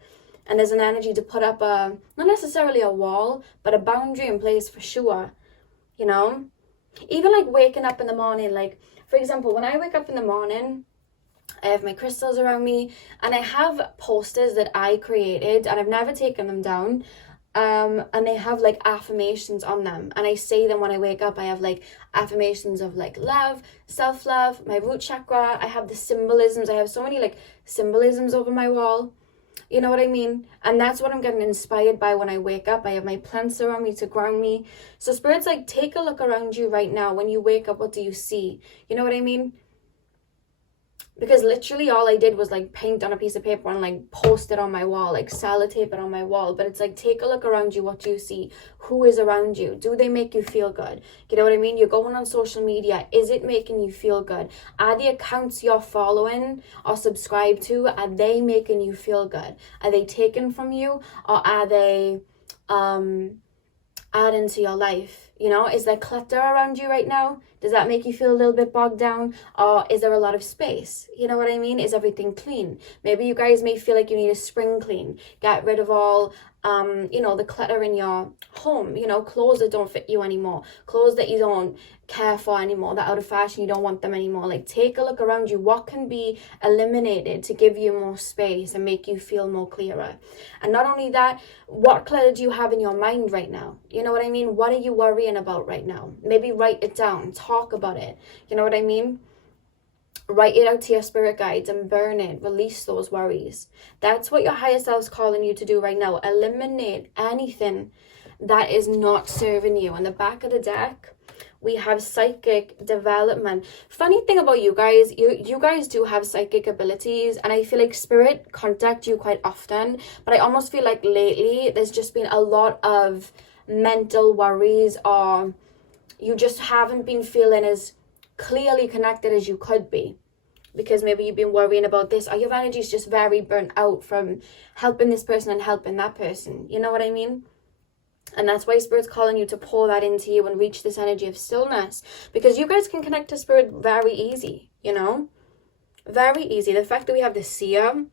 And there's an energy to put up not necessarily a wall, but a boundary in place for sure, you know? Even like waking up in the morning, like, for example, when I wake up in the morning, I have my crystals around me, and I have posters that I created, and I've never taken them down. And they have like affirmations on them, and I say them when I wake up. I have like affirmations of like love, self-love, my root chakra. I have the symbolisms. I have so many like symbolisms over my wall. You know what I mean? And that's what I'm getting inspired by when I wake up. I have my plants around me to ground me. So Spirit's like, take a look around you right now. When you wake up, what do you see? You know what I mean? Because literally all I did was like paint on a piece of paper and like post it on my wall, like sellotape it on my wall. But it's like, take a look around you. What do you see? Who is around you? Do they make you feel good? You know what I mean? You're going on social media. Is it making you feel good? Are the accounts you're following or subscribed to, are they making you feel good? Are they taken from you, or are they add into your life? You know, is there clutter around you right now? Does that make you feel a little bit bogged down? Or is there a lot of space? You know what I mean? Is everything clean? Maybe you guys may feel like you need a spring clean. Get rid of all you know, the clutter in your home. You know, clothes that don't fit you anymore, clothes that you don't care for anymore, that out of fashion, you don't want them anymore. Like, take a look around you. What can be eliminated to give you more space and make you feel more clearer? And not only that, what clutter do you have in your mind right now? You know what I mean? What are you worrying about right now? Maybe write it down, talk about it. You know what I mean? Write it out to your spirit guides and burn it. Release those worries. That's what your higher self's calling you to do right now. Eliminate anything that is not serving you. On the back of the deck, we have psychic development. Funny thing about you guys, you guys do have psychic abilities, and I feel like spirit contact you quite often, but I almost feel like lately there's just been a lot of mental worries, or you just haven't been feeling as clearly connected as you could be, because maybe you've been worrying about this, or your energy is just very burnt out from helping this person and helping that person. You know what I mean? And that's why Spirit's calling you to pour that into you and reach this energy of stillness, because you guys can connect to Spirit very easy, you know? Very easy. The fact that we have the seer,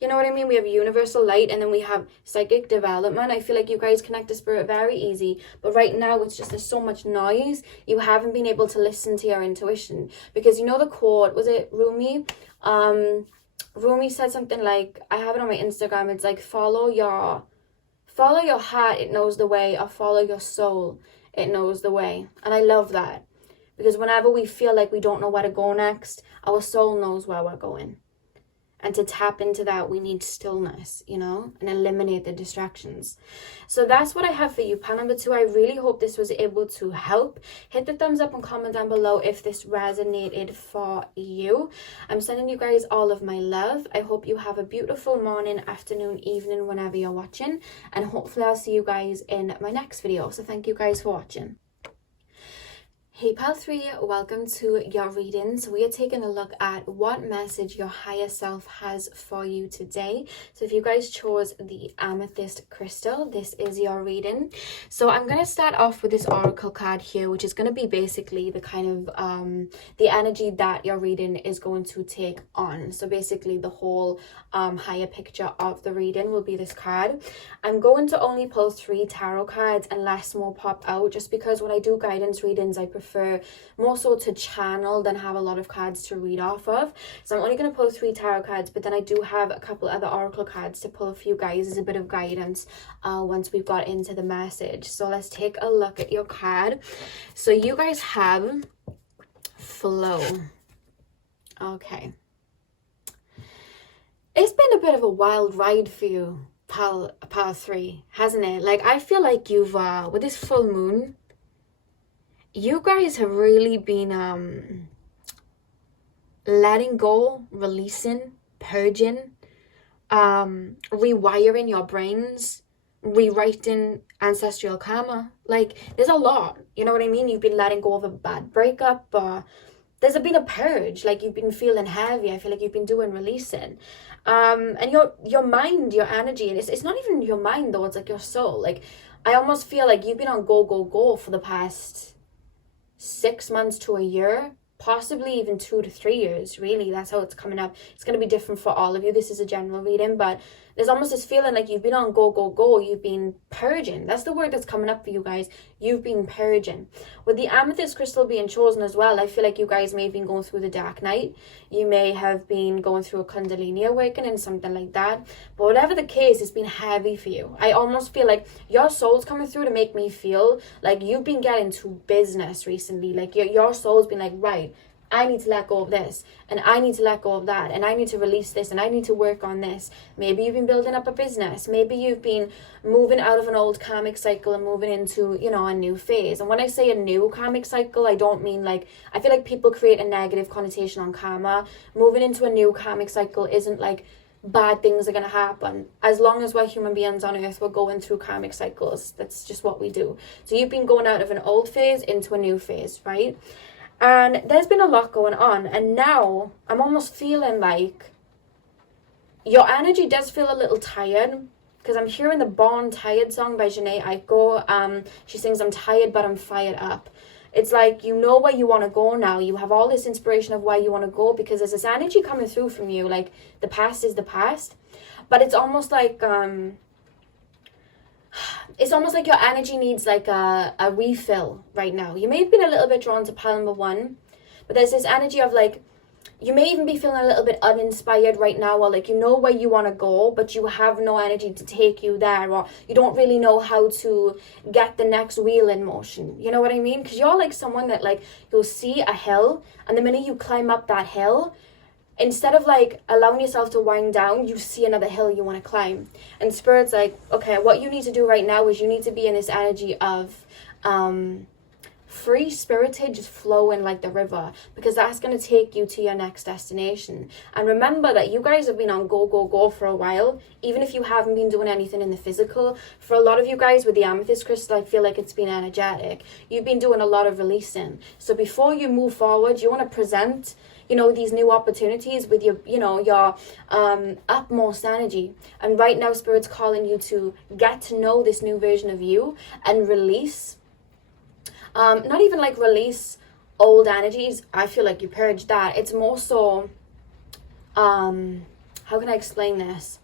you know what I mean? We have universal light, and then we have psychic development. I feel like you guys connect to Spirit very easy. But right now, it's just, there's so much noise. You haven't been able to listen to your intuition. Because you know the quote, was it Rumi? Rumi said something like, I have it on my Instagram. It's like, follow your heart, it knows the way, or follow your soul, it knows the way. And I love that. Because whenever we feel like we don't know where to go next, our soul knows where we're going. And to tap into that, we need stillness, you know, and eliminate the distractions. So that's what I have for you, pile number 2. I really hope this was able to help. Hit the thumbs up and comment down below if this resonated for you. I'm sending you guys all of my love. I hope you have a beautiful morning, afternoon, evening, whenever you're watching. And hopefully I'll see you guys in my next video. So thank you guys for watching. Hey Pile 3, welcome to your reading. So we are taking a look at what message your higher self has for you today. So if you guys chose the amethyst crystal, this is your reading. So I'm going to start off with this oracle card here, which is going to be basically the kind of the energy that your reading is going to take on. So basically the whole higher picture of the reading will be this card. I'm going to only pull 3 tarot cards unless more pop out, just because when I do guidance readings, I prefer more so to channel than have a lot of cards to read off of. So I'm only going to pull 3 tarot cards, but then I do have a couple other oracle cards to pull a few guys as a bit of guidance once we've got into the message. So let's take a look at your card. So you guys have flow. Okay. It's been a bit of a wild ride for you, Pile 3, hasn't it? Like, I feel like you've, with this full moon, you guys have really been letting go, releasing, purging, rewiring your brains, rewriting ancestral karma. Like, there's a lot, you know what I mean? You've been letting go of a bad breakup, there's been a purge. Like, you've been feeling heavy. I feel like you've been doing releasing. And your mind, your energy, and it's not even your mind though, it's like your soul. Like, I almost feel like you've been on go for the past 6 months to a year, possibly even 2 to 3 years. Really, that's how it's coming up. It's going to be different for all of you. This is a general reading, but there's almost this feeling like you've been on go. You've been purging. That's the word that's coming up for you guys. You've been purging. With the amethyst crystal being chosen as well, I feel like you guys may have been going through the dark night. You may have been going through a kundalini awakening, something like that. But whatever the case, it's been heavy for you. I almost feel like your soul's coming through to make me feel like you've been getting to business recently. Like your soul's been like, right, I need to let go of this, and I need to let go of that, and I need to release this, and I need to work on this. Maybe you've been building up a business. Maybe you've been moving out of an old karmic cycle and moving into, you know, a new phase. And when I say a new karmic cycle, I don't mean like, I feel like people create a negative connotation on karma. Moving into a new karmic cycle isn't like bad things are going to happen. As long as we're human beings on earth, we're going through karmic cycles. That's just what we do. So you've been going out of an old phase into a new phase, right? And there's been a lot going on, and now I'm almost feeling like your energy does feel a little tired, because I'm hearing the Born Tired song by Janae Aiko. She sings, I'm tired, but I'm fired up. It's like, you know where you want to go now. You have all this inspiration of where you want to go, because there's this energy coming through from you. Like, the past is the past. But it's almost like, your energy needs like a refill right now. You may have been a little bit drawn to pile number 1, but there's this energy of like, you may even be feeling a little bit uninspired right now, or like, you know where you want to go, but you have no energy to take you there, or you don't really know how to get the next wheel in motion. You know what I mean? Because you're like someone that like, you'll see a hill, and the minute you climb up that hill, instead of like allowing yourself to wind down, you see another hill you want to climb. And Spirit's like, okay, what you need to do right now is you need to be in this energy of free spirited, just flowing like the river, because that's going to take you to your next destination. And remember that you guys have been on go for a while, even if you haven't been doing anything in the physical. For a lot of you guys with the amethyst crystal, I feel like it's been energetic. You've been doing a lot of releasing. So before you move forward, you want to present, you know, these new opportunities with your, you know, your utmost energy. And right now, Spirit's calling you to get to know this new version of you and release. Not even like release old energies. I feel like you purged that. It's more so, how can I explain this?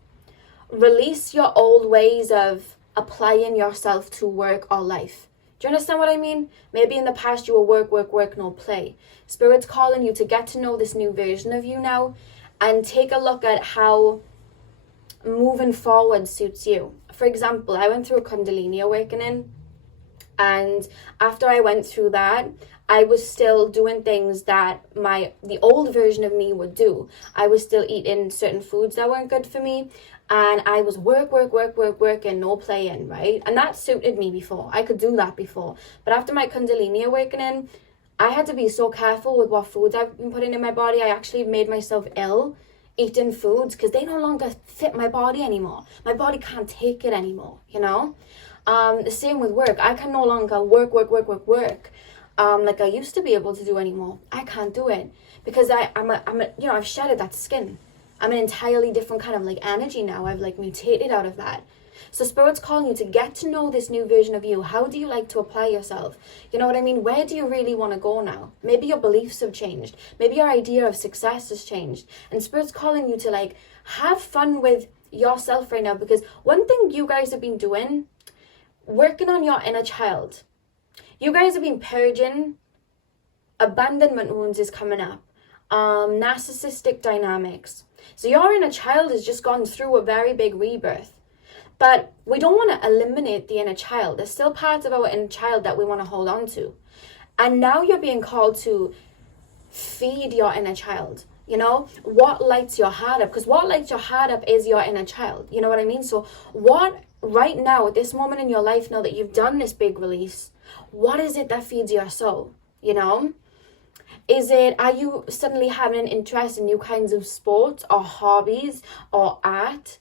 Release your old ways of applying yourself to work or life. Do you understand what I mean? Maybe in the past you were work, no play. Spirit's calling you to get to know this new version of you now, and take a look at how moving forward suits you. For example, I went through a Kundalini awakening, and after I went through that, I was still doing things that the old version of me would do. I was still eating certain foods that weren't good for me, and I was work, and no playing, right? And that suited me before. I could do that before. But after my Kundalini awakening, I had to be so careful with what foods I've been putting in my body. I actually made myself ill eating foods because they no longer fit my body anymore. My body can't take it anymore, you know? The same with work. I can no longer work like I used to be able to do anymore. I can't do it because I'm you know, I've shedded that skin. I'm an entirely different kind of like energy now. I've like mutated out of that. So Spirit's calling you to get to know this new version of you. How do you like to apply yourself? You know what I mean? Where do you really want to go now? Maybe your beliefs have changed. Maybe your idea of success has changed. And Spirit's calling you to like have fun with yourself right now, because one thing you guys have been doing, working on your inner child. You guys have been purging. Abandonment wounds is coming up. Narcissistic dynamics. So your inner child has just gone through a very big rebirth. But we don't want to eliminate the inner child. There's still parts of our inner child that we want to hold on to. And now you're being called to feed your inner child. You know, what lights your heart up? Because what lights your heart up is your inner child. You know what I mean? So what right now, at this moment in your life, now that you've done this big release, what is it that feeds your soul? You know? Are you suddenly having an interest in new kinds of sports or hobbies or art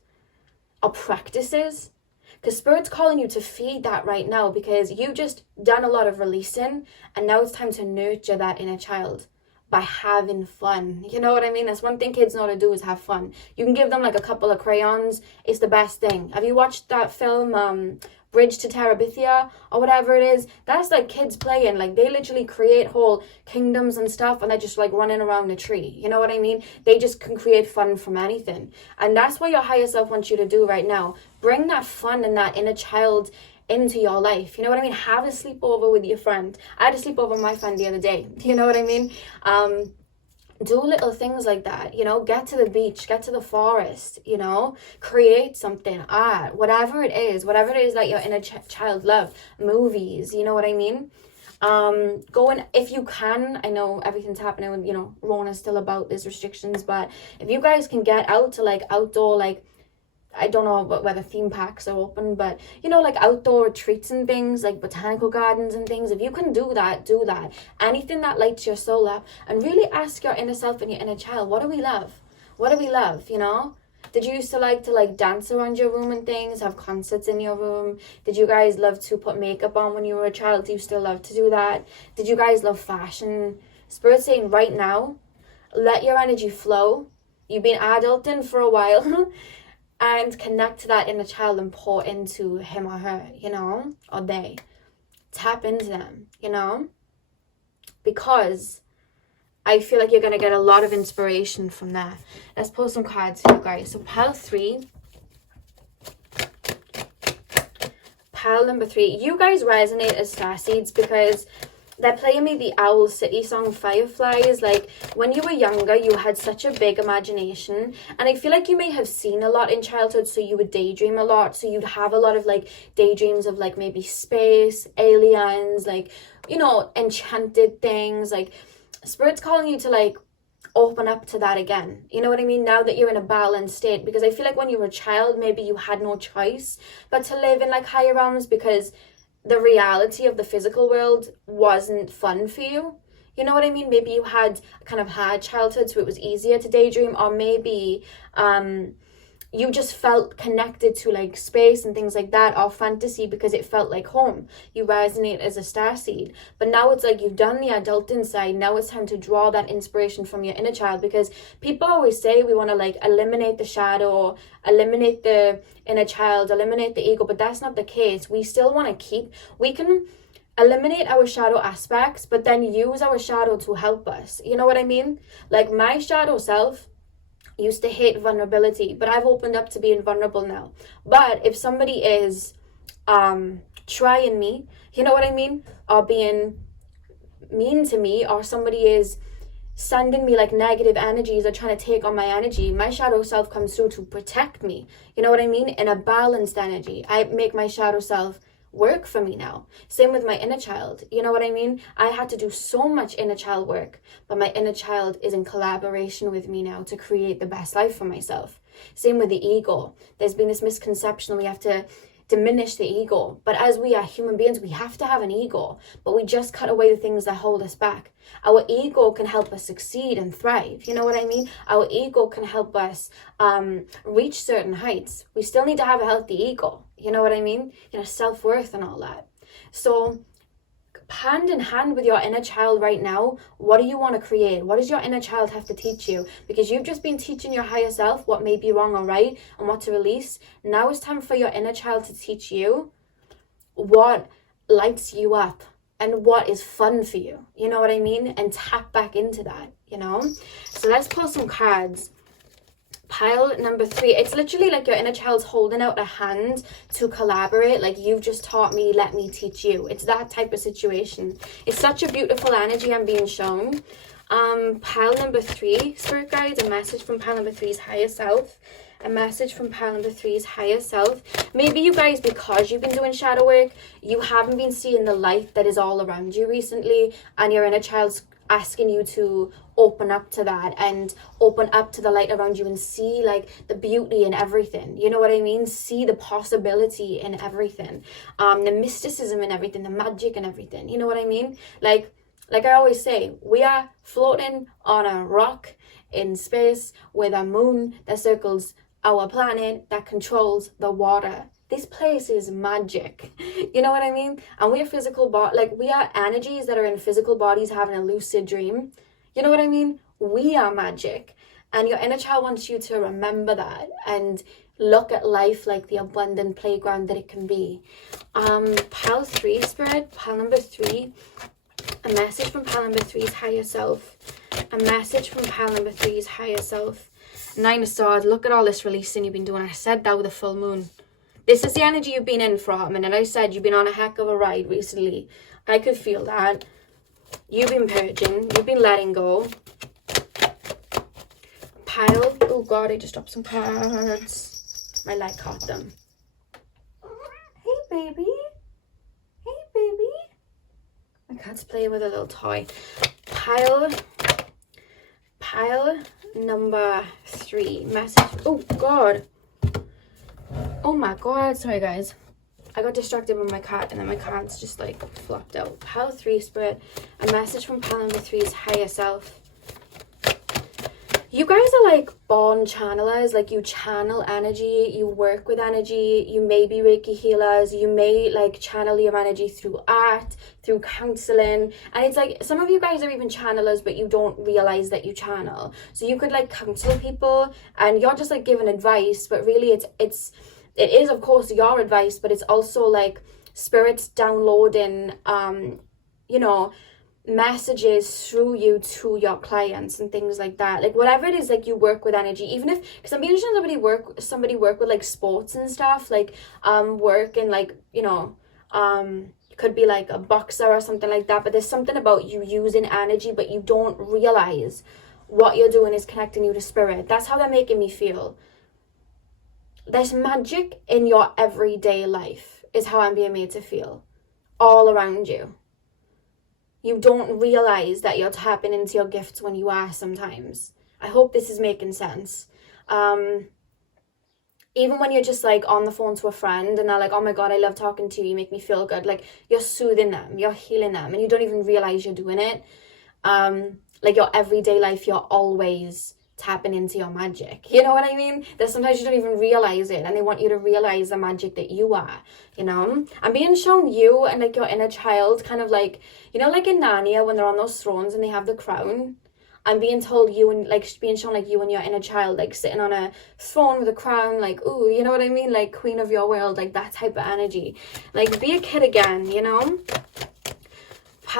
or practices? Because Spirit's calling you to feed that right now, because you've just done a lot of releasing, and now it's time to nurture that inner child by having fun. You know what I mean? That's one thing kids know how to do, is have fun. You can give them like a couple of crayons. It's the best thing. Have you watched that film, Bridge to Terabithia or whatever it is? That's like kids playing. Like they literally create whole kingdoms and stuff, and they're just like running around a tree. You know what I mean? They just can create fun from anything. And that's what your higher self wants you to do right now. Bring that fun and that inner child into your life. You know what I mean? Have a sleepover with your friend. I had a sleepover with my friend the other day. You know what I mean? Do little things like that, you know, get to the beach, get to the forest, you know, create something, art, whatever it is that your inner child love, movies, you know what I mean? Going, if you can, I know everything's happening with, you know, Rona's still about, there's restrictions, but if you guys can get out to like outdoor, like, I don't know whether theme parks are open, but you know, like outdoor retreats and things, like botanical gardens and things, if you can do that, do that. Anything that lights your soul up, and really ask your inner self and your inner child, what do we love? What do we love, you know? Did you used to like dance around your room and things, have concerts in your room? Did you guys love to put makeup on when you were a child? Do you still love to do that? Did you guys love fashion? Spirit's saying right now, let your energy flow. You've been adulting for a while. And connect to that inner child and pour into him or her, you know, or they. Tap into them, you know, because I feel like you're going to get a lot of inspiration from there. Let's pull some cards for you guys. So pile 3. Pile number 3. You guys resonate as starseeds because they're playing me the Owl City song Fireflies. Like, when you were younger, you had such a big imagination. And I feel like you may have seen a lot in childhood, so you would daydream a lot. So you'd have a lot of, like, daydreams of, like, maybe space, aliens, like, you know, enchanted things. Like, Spirit's calling you to, like, open up to that again. You know what I mean? Now that you're in a balanced state. Because I feel like when you were a child, maybe you had no choice but to live in, like, higher realms because the reality of the physical world wasn't fun for you. You know what I mean? Maybe you had kind of hard childhood, so it was easier to daydream, or maybe you just felt connected to like space and things like that, or fantasy because it felt like home. You resonate as a starseed. But now it's like you've done the adulting side. Now it's time to draw that inspiration from your inner child, because people always say we want to like eliminate the shadow, eliminate the inner child, eliminate the ego, but that's not the case. We still want to we can eliminate our shadow aspects, but then use our shadow to help us. You know what I mean? Like my shadow self used to hate vulnerability, but I've opened up to being vulnerable now. But if somebody is trying me, you know what I mean, or being mean to me, or somebody is sending me like negative energies or trying to take on my energy, my shadow self comes through to protect me. You know what I mean? In a balanced energy, I make my shadow self work for me now. Same with my inner child. You know what I mean? I had to do so much inner child work, but my inner child is in collaboration with me now to create the best life for myself. Same with the ego. There's been this misconception we have to diminish the ego, but as we are human beings, we have to have an ego, but we just cut away the things that hold us back. Our ego can help us succeed and thrive. You know what I mean? Our ego can help us reach certain heights. We still need to have a healthy ego. You know what I mean? You know, self-worth and all that. So hand in hand with your inner child right now, what do you want to create? What does your inner child have to teach you? Because you've just been teaching your higher self what may be wrong or right and what to release. Now it's time for your inner child to teach you what lights you up and what is fun for you. You know what I mean? And tap back into that, you know? So let's pull some cards. Pile number 3, it's literally like your inner child's holding out a hand to collaborate, like you've just taught me, let me teach you. It's that type of situation. It's such a beautiful energy I'm being shown. Pile number 3, spirit guides, a message from pile number 3's higher self. A message from pile number 3's higher self. Maybe you guys, because you've been doing shadow work, you haven't been seeing the light that is all around you recently, and your inner child's asking you to open up to that and open up to the light around you and see like the beauty in everything. You know what I mean? See the possibility in everything, the mysticism in everything, the magic and everything. You know what I mean? Like I always say, we are floating on a rock in space with a moon that circles our planet that controls the water. This place is magic. You know what I mean? And we are physical, we are energies that are in physical bodies having a lucid dream. You know what I mean? We are magic. And your inner child wants you to remember that and look at life like the abundant playground that it can be. Pile 3, spirit, pile number 3. A message from pile number 3's higher self. A message from pile number 3's higher self. 9 of Swords. Look at all this releasing you've been doing. I said that with a full moon. This is the energy you've been in for a minute. I said you've been on a heck of a ride recently. I could feel that. You've been purging. You've been letting go. Pile. Oh God, I just dropped some cards. My leg caught them. Hey, baby. Hey, baby. My cat's playing with a little toy. Pile number 3. Message. Oh, God. Oh, my God. Sorry, guys. I got distracted by my cat, and then my cat's just, like, flopped out. Pile 3, Spirit. A message from pile number 3's higher self. You guys are, like, born channelers. Like, you channel energy. You work with energy. You may be Reiki healers. You may, like, channel your energy through art, through counseling. And it's, like, some of you guys are even channelers, but you don't realize that you channel. So you could, like, counsel people, and you're just, like, giving advice. But really, it is, of course, your advice, but it's also, like, spirits downloading, you know, messages through you to your clients and things like that. Like, whatever it is, like, you work with energy, even if, because I'm being sure somebody work with, like, sports and stuff, like, work in, like, you know, could be, like, a boxer or something like that, but there's something about you using energy, but you don't realize what you're doing is connecting you to spirit. That's how they're making me feel. There's magic in your everyday life, is how I'm being made to feel, all around you. You don't realize that you're tapping into your gifts when you are sometimes. I hope this is making sense. Even when you're just, like, on the phone to a friend and they're like, oh my God, I love talking to you, you make me feel good. Like, you're soothing them, you're healing them, and you don't even realize you're doing it. Like, your everyday life, you're always tapping into your magic. You know what I mean? There's sometimes you don't even realize it, and they want you to realize the magic that you are, you know? I'm being shown you and, like, your inner child, kind of like, you know, like in Narnia when they're on those thrones and they have the crown. I'm being told you and, like, being shown, like, you and your inner child, like, sitting on a throne with a crown, like, ooh, you know what I mean? Like, queen of your world, like, that type of energy. Like, be a kid again, you know?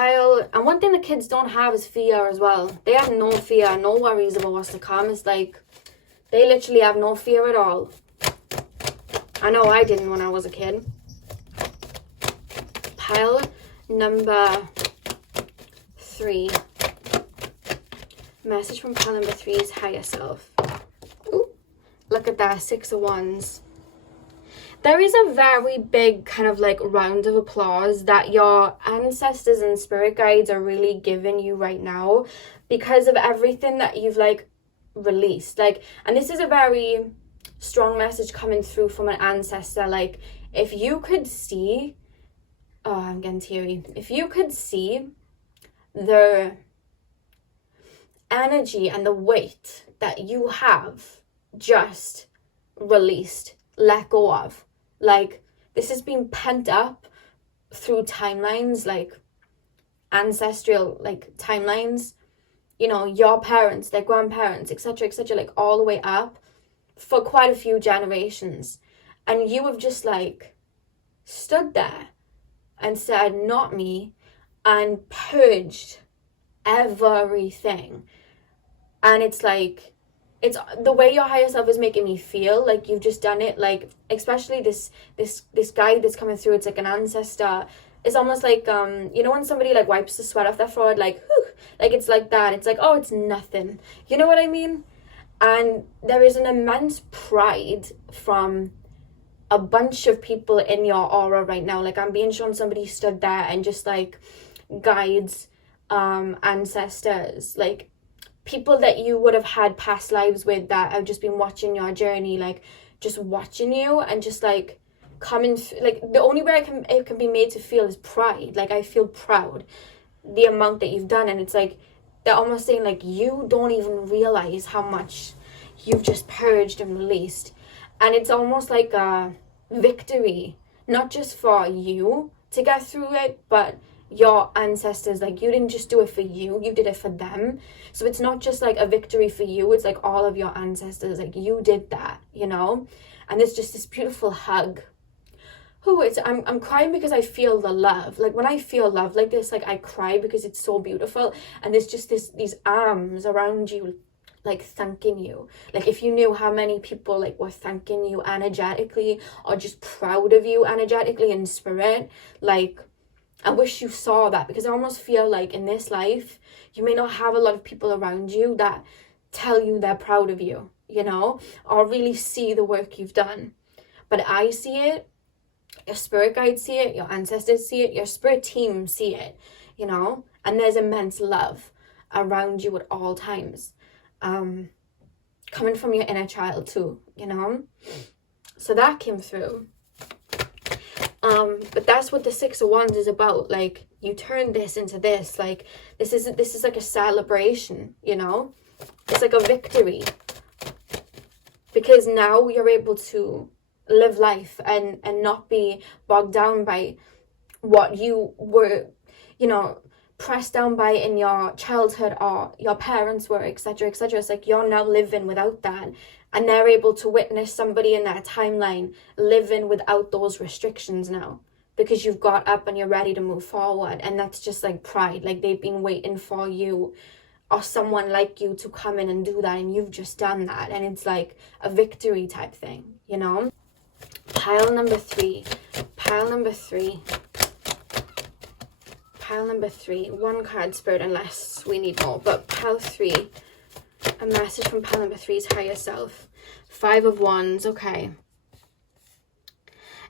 And one thing the kids don't have is fear as well. They have no fear, no worries about what's to come. It's like, they literally have no fear at all. I know I didn't when I was a kid. Pile number 3. Message from pile number 3 is higher self. Ooh, look at that, 6 of Wands. There is a very big kind of, like, round of applause that your ancestors and spirit guides are really giving you right now because of everything that you've, like, released. Like, and this is a very strong message coming through from an ancestor. Like, if you could see, oh, I'm getting teary. If you could see the energy and the weight that you have just released, let go of. Like, this has been pent up through timelines, like ancestral, like, timelines, you know, your parents, their grandparents, etc., like, all the way up for quite a few generations. And you have just, like, stood there and said, not me, and purged everything. And it's like, it's the way your higher self is making me feel, like, you've just done it. Like, especially this guide that's coming through, it's like an ancestor. It's almost like, you know, when somebody, like, wipes the sweat off their forehead, like, whew, like, it's like that. It's like, oh, it's nothing. You know what I mean? And there is an immense pride from a bunch of people in your aura right now. Like, I'm being shown somebody stood there and just, like, guides, ancestors, like, people that you would have had past lives with that have just been watching your journey, like, just watching you and just, like, coming like, the only way it can be made to feel is pride. Like, I feel proud the amount that you've done, and it's like they're almost saying, like, you don't even realize how much you've just purged and released. And it's almost like a victory, not just for you to get through it, but your ancestors. Like, you didn't just do it for you, you did it for them. So it's not just, like, a victory for you, it's like all of your ancestors, like, you did that, you know. And it's just this beautiful hug. I'm crying because I feel the love. Like, when I feel love like this, like, I cry because it's so beautiful. And there's just these arms around you, like, thanking you. Like, if you knew how many people, like, were thanking you energetically, or just proud of you energetically in spirit, like, I wish you saw that, because I almost feel like in this life, you may not have a lot of people around you that tell you they're proud of you, you know, or really see the work you've done. But I see it, your spirit guides see it, your ancestors see it, your spirit team see it, you know, and there's immense love around you at all times, coming from your inner child too, you know. So that came through. But that's what the Six of Wands is about. Like, you turn this into this. Like, this is like a celebration, you know. It's like a victory, because now you're able to live life and not be bogged down by what you were, you know, pressed down by in your childhood or your parents were, etc., etc. It's like you're now living without that, and they're able to witness somebody in that timeline living without those restrictions now, because you've got up and you're ready to move forward. And that's just like pride. Like, they've been waiting for you or someone like you to come in and do that, and you've just done that, and it's like a victory type thing, you know. Pile number three. One card, Spirit, unless we need more, but pile 3, a message from pile number 3's higher self. 5 of Wands. Okay,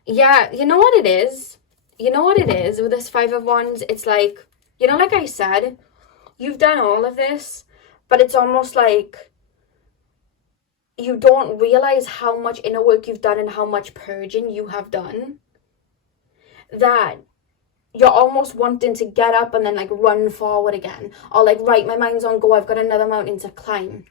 yeah, you know what it is with this 5 of Wands? It's like, you know, like I said, you've done all of this, but it's almost like you don't realize how much inner work you've done and how much purging you have done, that you're almost wanting to get up and then like run forward again, or like, right, my mind's on go, I've got another mountain to climb.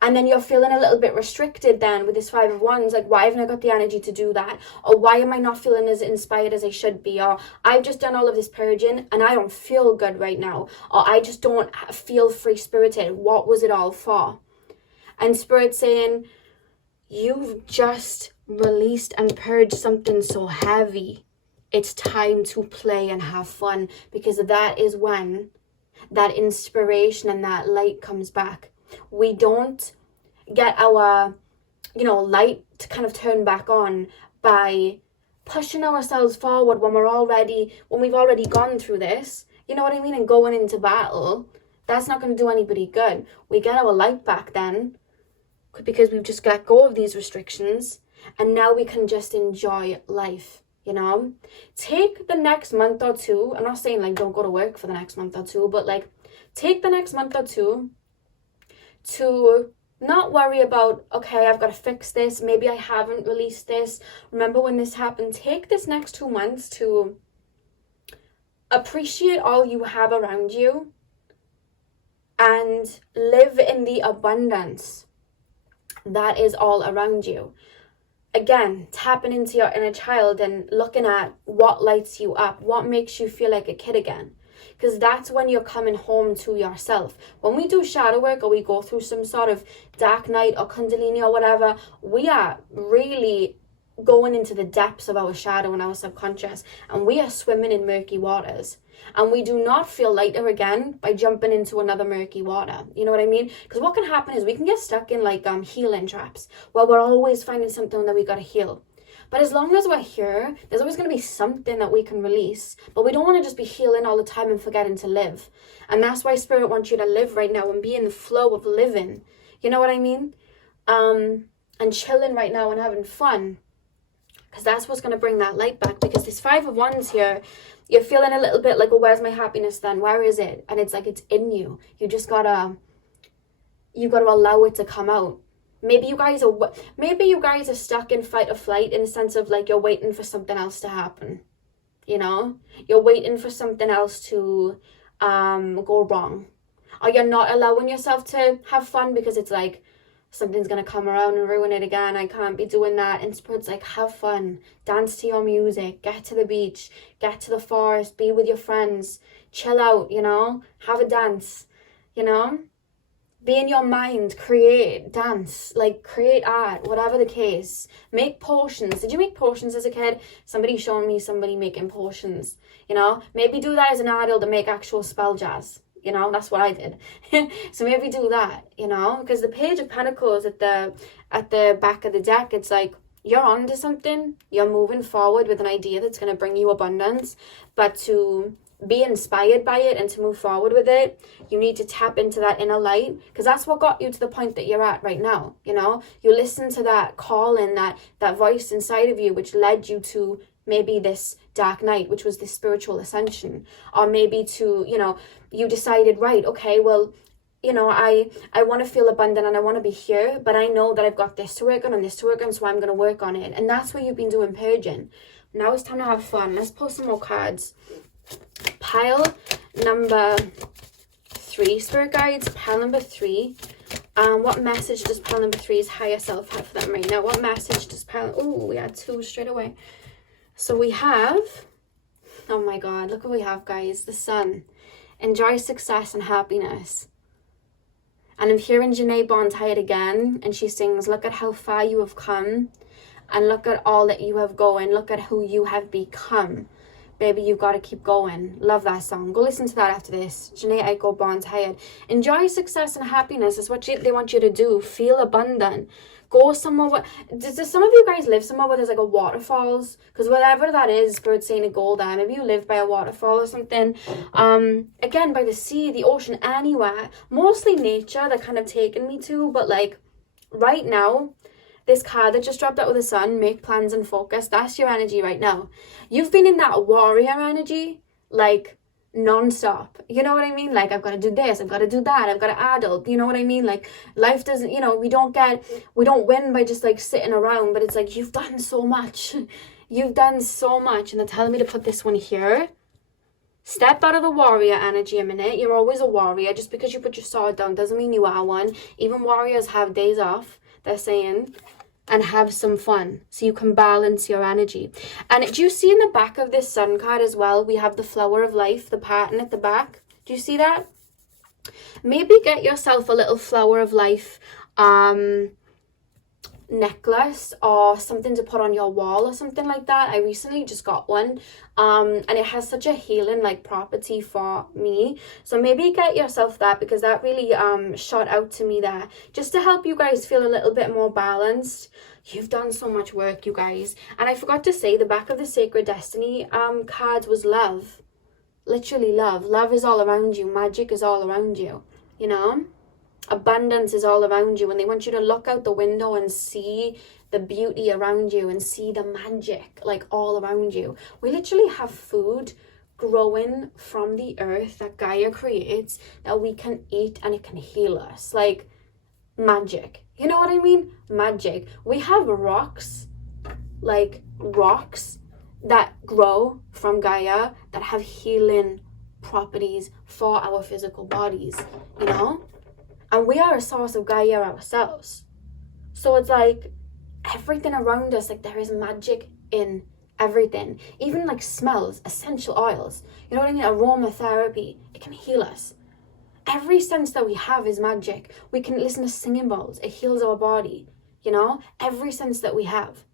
And then you're feeling a little bit restricted then with this 5 of Wands, like, why haven't I got the energy to do that? Or why am I not feeling as inspired as I should be? Or I've just done all of this purging and I don't feel good right now. Or I just don't feel free-spirited. What was it all for? And Spirit's saying, you've just released and purged something so heavy. It's time to play and have fun, because that is when that inspiration and that light comes back. We don't get our, you know, light to kind of turn back on by pushing ourselves forward when we've already gone through this, you know what I mean, and going into battle. That's not going to do anybody good. We get our light back then, because we've just let go of these restrictions, and now we can just enjoy life, you know. Take the next month or two, I'm not saying like don't go to work for the next month or two, but like take the next month or two to not worry about, okay, I've got to fix this, maybe I haven't released this, remember when this happened. Take this next 2 months to appreciate all you have around you and live in the abundance that is all around you. Again, tapping into your inner child and looking at what lights you up, what makes you feel like a kid again. Because that's when you're coming home to yourself. When we do shadow work, or we go through some sort of dark night or kundalini or whatever, we are really going into the depths of our shadow and our subconscious, and we are swimming in murky waters. And we do not feel lighter again by jumping into another murky water. You know what I mean? Because what can happen is we can get stuck in like healing traps, where we're always finding something that we got to heal. But as long as we're here, there's always going to be something that we can release. But we don't want to just be healing all the time and forgetting to live. And that's why Spirit wants you to live right now and be in the flow of living. You know what I mean? And chilling right now and having fun. Because that's what's going to bring that light back. Because this 5 of Wands here, you're feeling a little bit like, well, where's my happiness then? Where is it? And it's like, it's in you. You just gotta allow it to come out. Maybe you guys are stuck in fight or flight, in the sense of like you're waiting for something else to happen. You know, you're waiting for something else to go wrong, or you're not allowing yourself to have fun because it's like something's gonna come around and ruin it again. I can't be doing that. And Spirit's like, have fun, dance to your music, get to the beach, get to the forest, be with your friends, chill out, you know, have a dance, you know. Be in your mind, create, dance, like create art, whatever the case. Make potions. Did you make potions as a kid? Somebody showed me somebody making potions, you know. Maybe do that as an adult to make actual spell jars, you know. That's what I did. So maybe do that, you know, because the Page of Pentacles at the back of the deck, it's like you're onto something, you're moving forward with an idea that's going to bring you abundance, but to be inspired by it and to move forward with it, you need to tap into that inner light, because that's what got you to the point that you're at right now. You know, you listen to that call and that voice inside of you, which led you to maybe this dark night, which was this spiritual ascension, or maybe to, you know, you decided, right, okay, well, you know, I want to feel abundant and I want to be here, but I know that I've got this to work on and this to work on, so I'm going to work on it. And that's what you've been doing, purging. Now it's time to have fun. Let's pull some more cards. Pile number 3, spirit guides. Pile number 3. What message does pile number 3's higher self have for them right now? What message does pile... Oh, we had 2 straight away. So we have... Oh my God, look what we have, guys. The Sun. Enjoy success and happiness. And I'm hearing Janae Bontired again, and she sings, look at how far you have come, and look at all that you have going. Look at who you have become. Baby, you've got to keep going. Love that song. Go listen to that after this. Janae Aiko Bontired. Enjoy success and happiness. That's what they want you to do. Feel abundant. Go somewhere. Does some of you guys live somewhere where there's like a waterfalls? Because whatever that is, Spirit saying a goal there. Maybe you live by a waterfall or something. Again, by the sea, the ocean, anywhere. Mostly nature that kind of taken me to. But like right now, this card that just dropped out of the Sun, make plans and focus. That's your energy right now. You've been in that warrior energy, like non-stop. You know what I mean? Like, I've got to do this, I've got to do that, I've got to adult. You know what I mean? Like, life doesn't, you know, we don't win by just like sitting around, but it's like, you've done so much. You've done so much. And they're telling me to put this one here. Step out of the warrior energy a minute. You're always a warrior. Just because you put your sword down doesn't mean you are one. Even warriors have days off, they're saying, and have some fun so you can balance your energy. And do you see in the back of this Sun card as well, we have the flower of life, the pattern at the back? Do you see that? Maybe get yourself a little flower of life necklace or something to put on your wall or something like that. I recently just got one, and it has such a healing like property for me. So maybe get yourself that, because that really shot out to me there, just to help you guys feel a little bit more balanced. You've done so much work, you guys. And I forgot to say, the back of the Sacred Destiny cards was love. Literally love. Love is all around you. Magic is all around you, you know. Abundance is all around you, and they want you to look out the window and see the beauty around you and see the magic like all around you. We literally have food growing from the earth that Gaia creates that we can eat, and it can heal us. Like magic. You know what I mean? Magic. We have rocks, like rocks that grow from Gaia that have healing properties for our physical bodies, you know? And we are a source of Gaia ourselves. So it's like everything around us, like there is magic in everything. Even like smells, essential oils. You know what I mean? Aromatherapy. It can heal us. Every sense that we have is magic. We can listen to singing bowls. It heals our body. You know? Every sense that we have.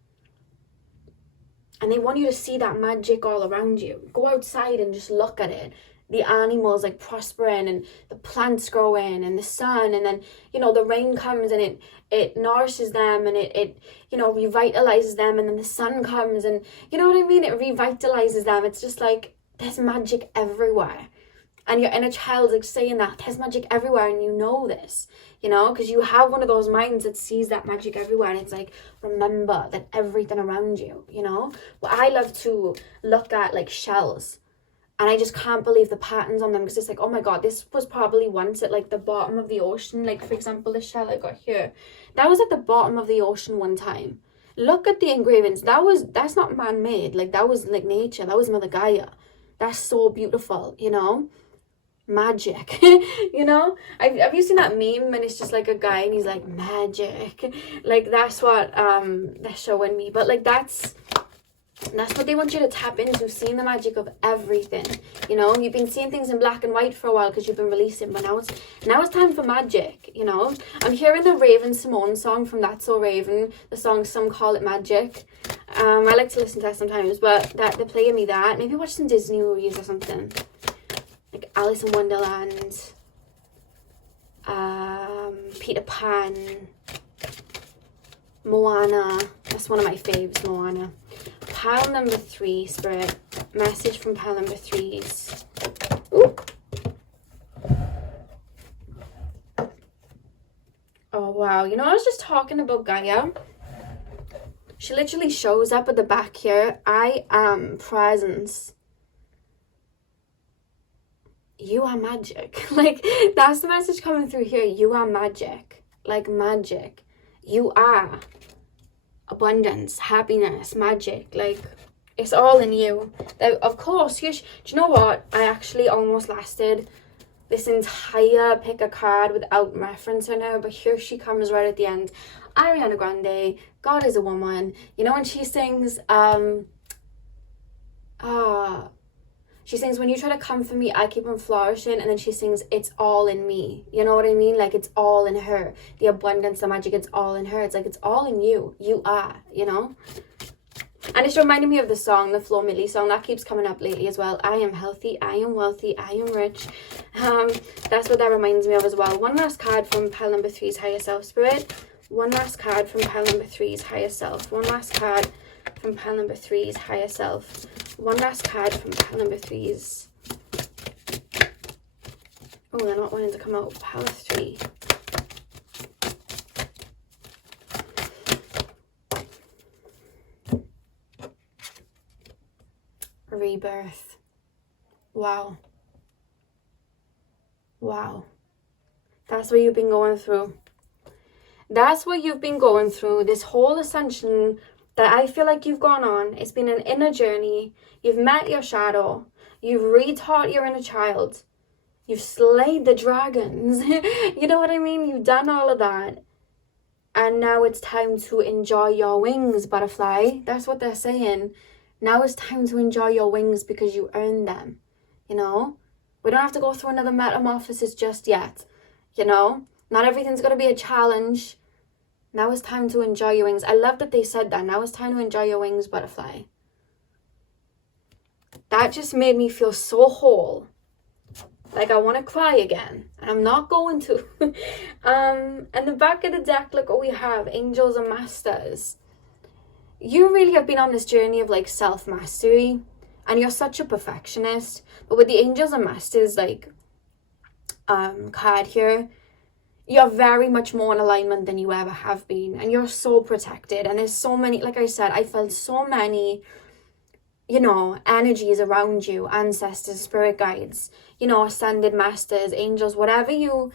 And they want you to see that magic all around you. Go outside and just look at it. The animals like prospering and the plants growing and the sun, and then, you know, the rain comes and it nourishes them, and it you know, revitalizes them, and then the sun comes and, you know what I mean, it revitalizes them. It's just like there's magic everywhere, and your inner child like saying that there's magic everywhere, and you know this, you know, because you have one of those minds that sees that magic everywhere, and it's like, remember that everything around you, you know. Well, I love to look at like shells. And I just can't believe the patterns on them, because it's like, oh my God, this was probably once at like the bottom of the ocean. Like, for example, the shell I got here, that was at the bottom of the ocean one time. Look at the engravings. That's not man-made. Like, that was like nature. That was Mother Gaia. That's so beautiful, you know? Magic, you know? Have you seen that meme? And it's just like a guy and he's like, magic. Like, that's what they're showing me. But like, that's what they want you to tap into, seeing the magic of everything. You know, you've been seeing things in black and white for a while because you've been releasing, but now it's time for magic, you know. I'm hearing the Raven Simone song from That's So Raven, the song Some Call It Magic. I like to listen to that sometimes, but that they're playing me that. Maybe watch some Disney movies or something. Like Alice in Wonderland, Peter Pan, Moana. That's one of my faves, Moana. Pile number 3, Spirit. Message from pile number 3s. Ooh. Oh, wow. You know, I was just talking about Gaia. She literally shows up at the back here. I am presence. You are magic. Like, that's the message coming through here. You are magic. Like, magic. You are abundance, happiness, magic. Like, it's all in you. Of course, do you know what? I actually almost lasted this entire pick a card without referencing her, but here she comes right at the end. Ariana Grande, God is a woman. You know when she sings, she sings, when you try to come for me, I keep on flourishing, and then she sings, it's all in me. You know what I mean? Like, it's all in her. The abundance, the magic, it's all in her. It's like, it's all in you. You are, you know? And it's reminding me of the song, the Flo Milli song, that keeps coming up lately as well. I am healthy, I am wealthy, I am rich. That's what that reminds me of as well. One last card from pile number 3's Higher Self Spirit. One last card from pile number 3's Higher Self. One last card from pile number 3's Higher Self. One last card from pile number 3's. Oh, they're not wanting to come out. Pile 3. Rebirth. Wow. Wow. That's what you've been going through. That's what you've been going through. This whole ascension that I feel like you've gone on. It's been an inner journey. You've met your shadow. You've retaught your inner child. You've slayed the dragons. You know what I mean? You've done all of that. And now it's time to enjoy your wings, butterfly. That's what they're saying. Now it's time to enjoy your wings because you earned them. You know? We don't have to go through another metamorphosis just yet. You know? Not everything's going to be a challenge. Now it's time to enjoy your wings. I love that they said that. Now it's time to enjoy your wings, butterfly. That just made me feel so whole. Like I want to cry again. And I'm not going to. And the back of the deck, look what we have. Angels and Masters. You really have been on this journey of like self-mastery. And you're such a perfectionist. But with the Angels and Masters like card here, you're very much more in alignment than you ever have been. And you're so protected. And there's so many, like I said, I felt so many, you know, energies around you. Ancestors, spirit guides, you know, ascended masters, angels, whatever you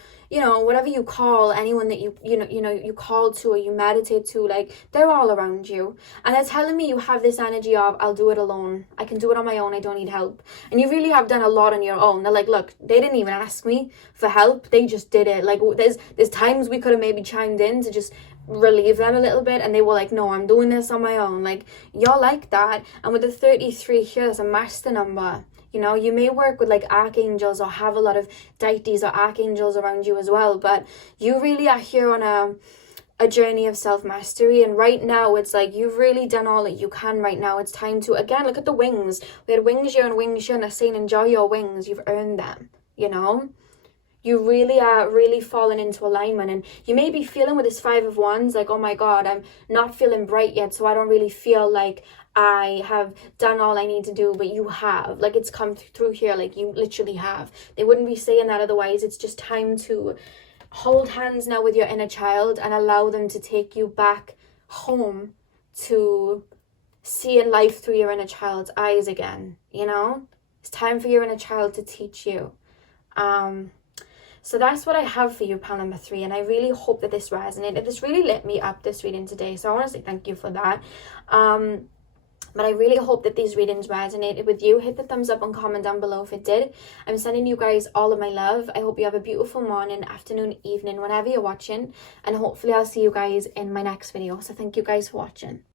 call anyone that you call to or you meditate to, like, they're all around you. And they're telling me you have this energy of, I'll do it alone. I can do it on my own. I don't need help. And you really have done a lot on your own. They're like, look, they didn't even ask me for help. They just did it. Like, there's times we could have maybe chimed in to just relieve them a little bit, and they were like, no, I'm doing this on my own. Like, you're like that. And with the 33 here, it's a master number. You know, you may work with like archangels or have a lot of deities or archangels around you as well, but you really are here on a journey of self-mastery. And right now it's like you've really done all that you can right now. It's time to, again, look at the wings. We had wings here and wings here, and they're saying enjoy your wings. You've earned them, you know. You really are really falling into alignment. And you may be feeling with this 5 of Wands like, oh my God, I'm not feeling bright yet, so I don't really feel like I have done all I need to do. But you have. Like, it's come through here. Like, you literally have. They wouldn't be saying that otherwise. It's just time to hold hands now with your inner child and allow them to take you back home to seeing life through your inner child's eyes again. You know? It's time for your inner child to teach you. So that's what I have for you, pile number 3. And I really hope that this resonated. This really lit me up, this reading today. So I want to say thank you for that. But I really hope that these readings resonated with you. Hit the thumbs up and comment down below if it did. I'm sending you guys all of my love. I hope you have a beautiful morning, afternoon, evening, whenever you're watching. And hopefully I'll see you guys in my next video. So thank you guys for watching.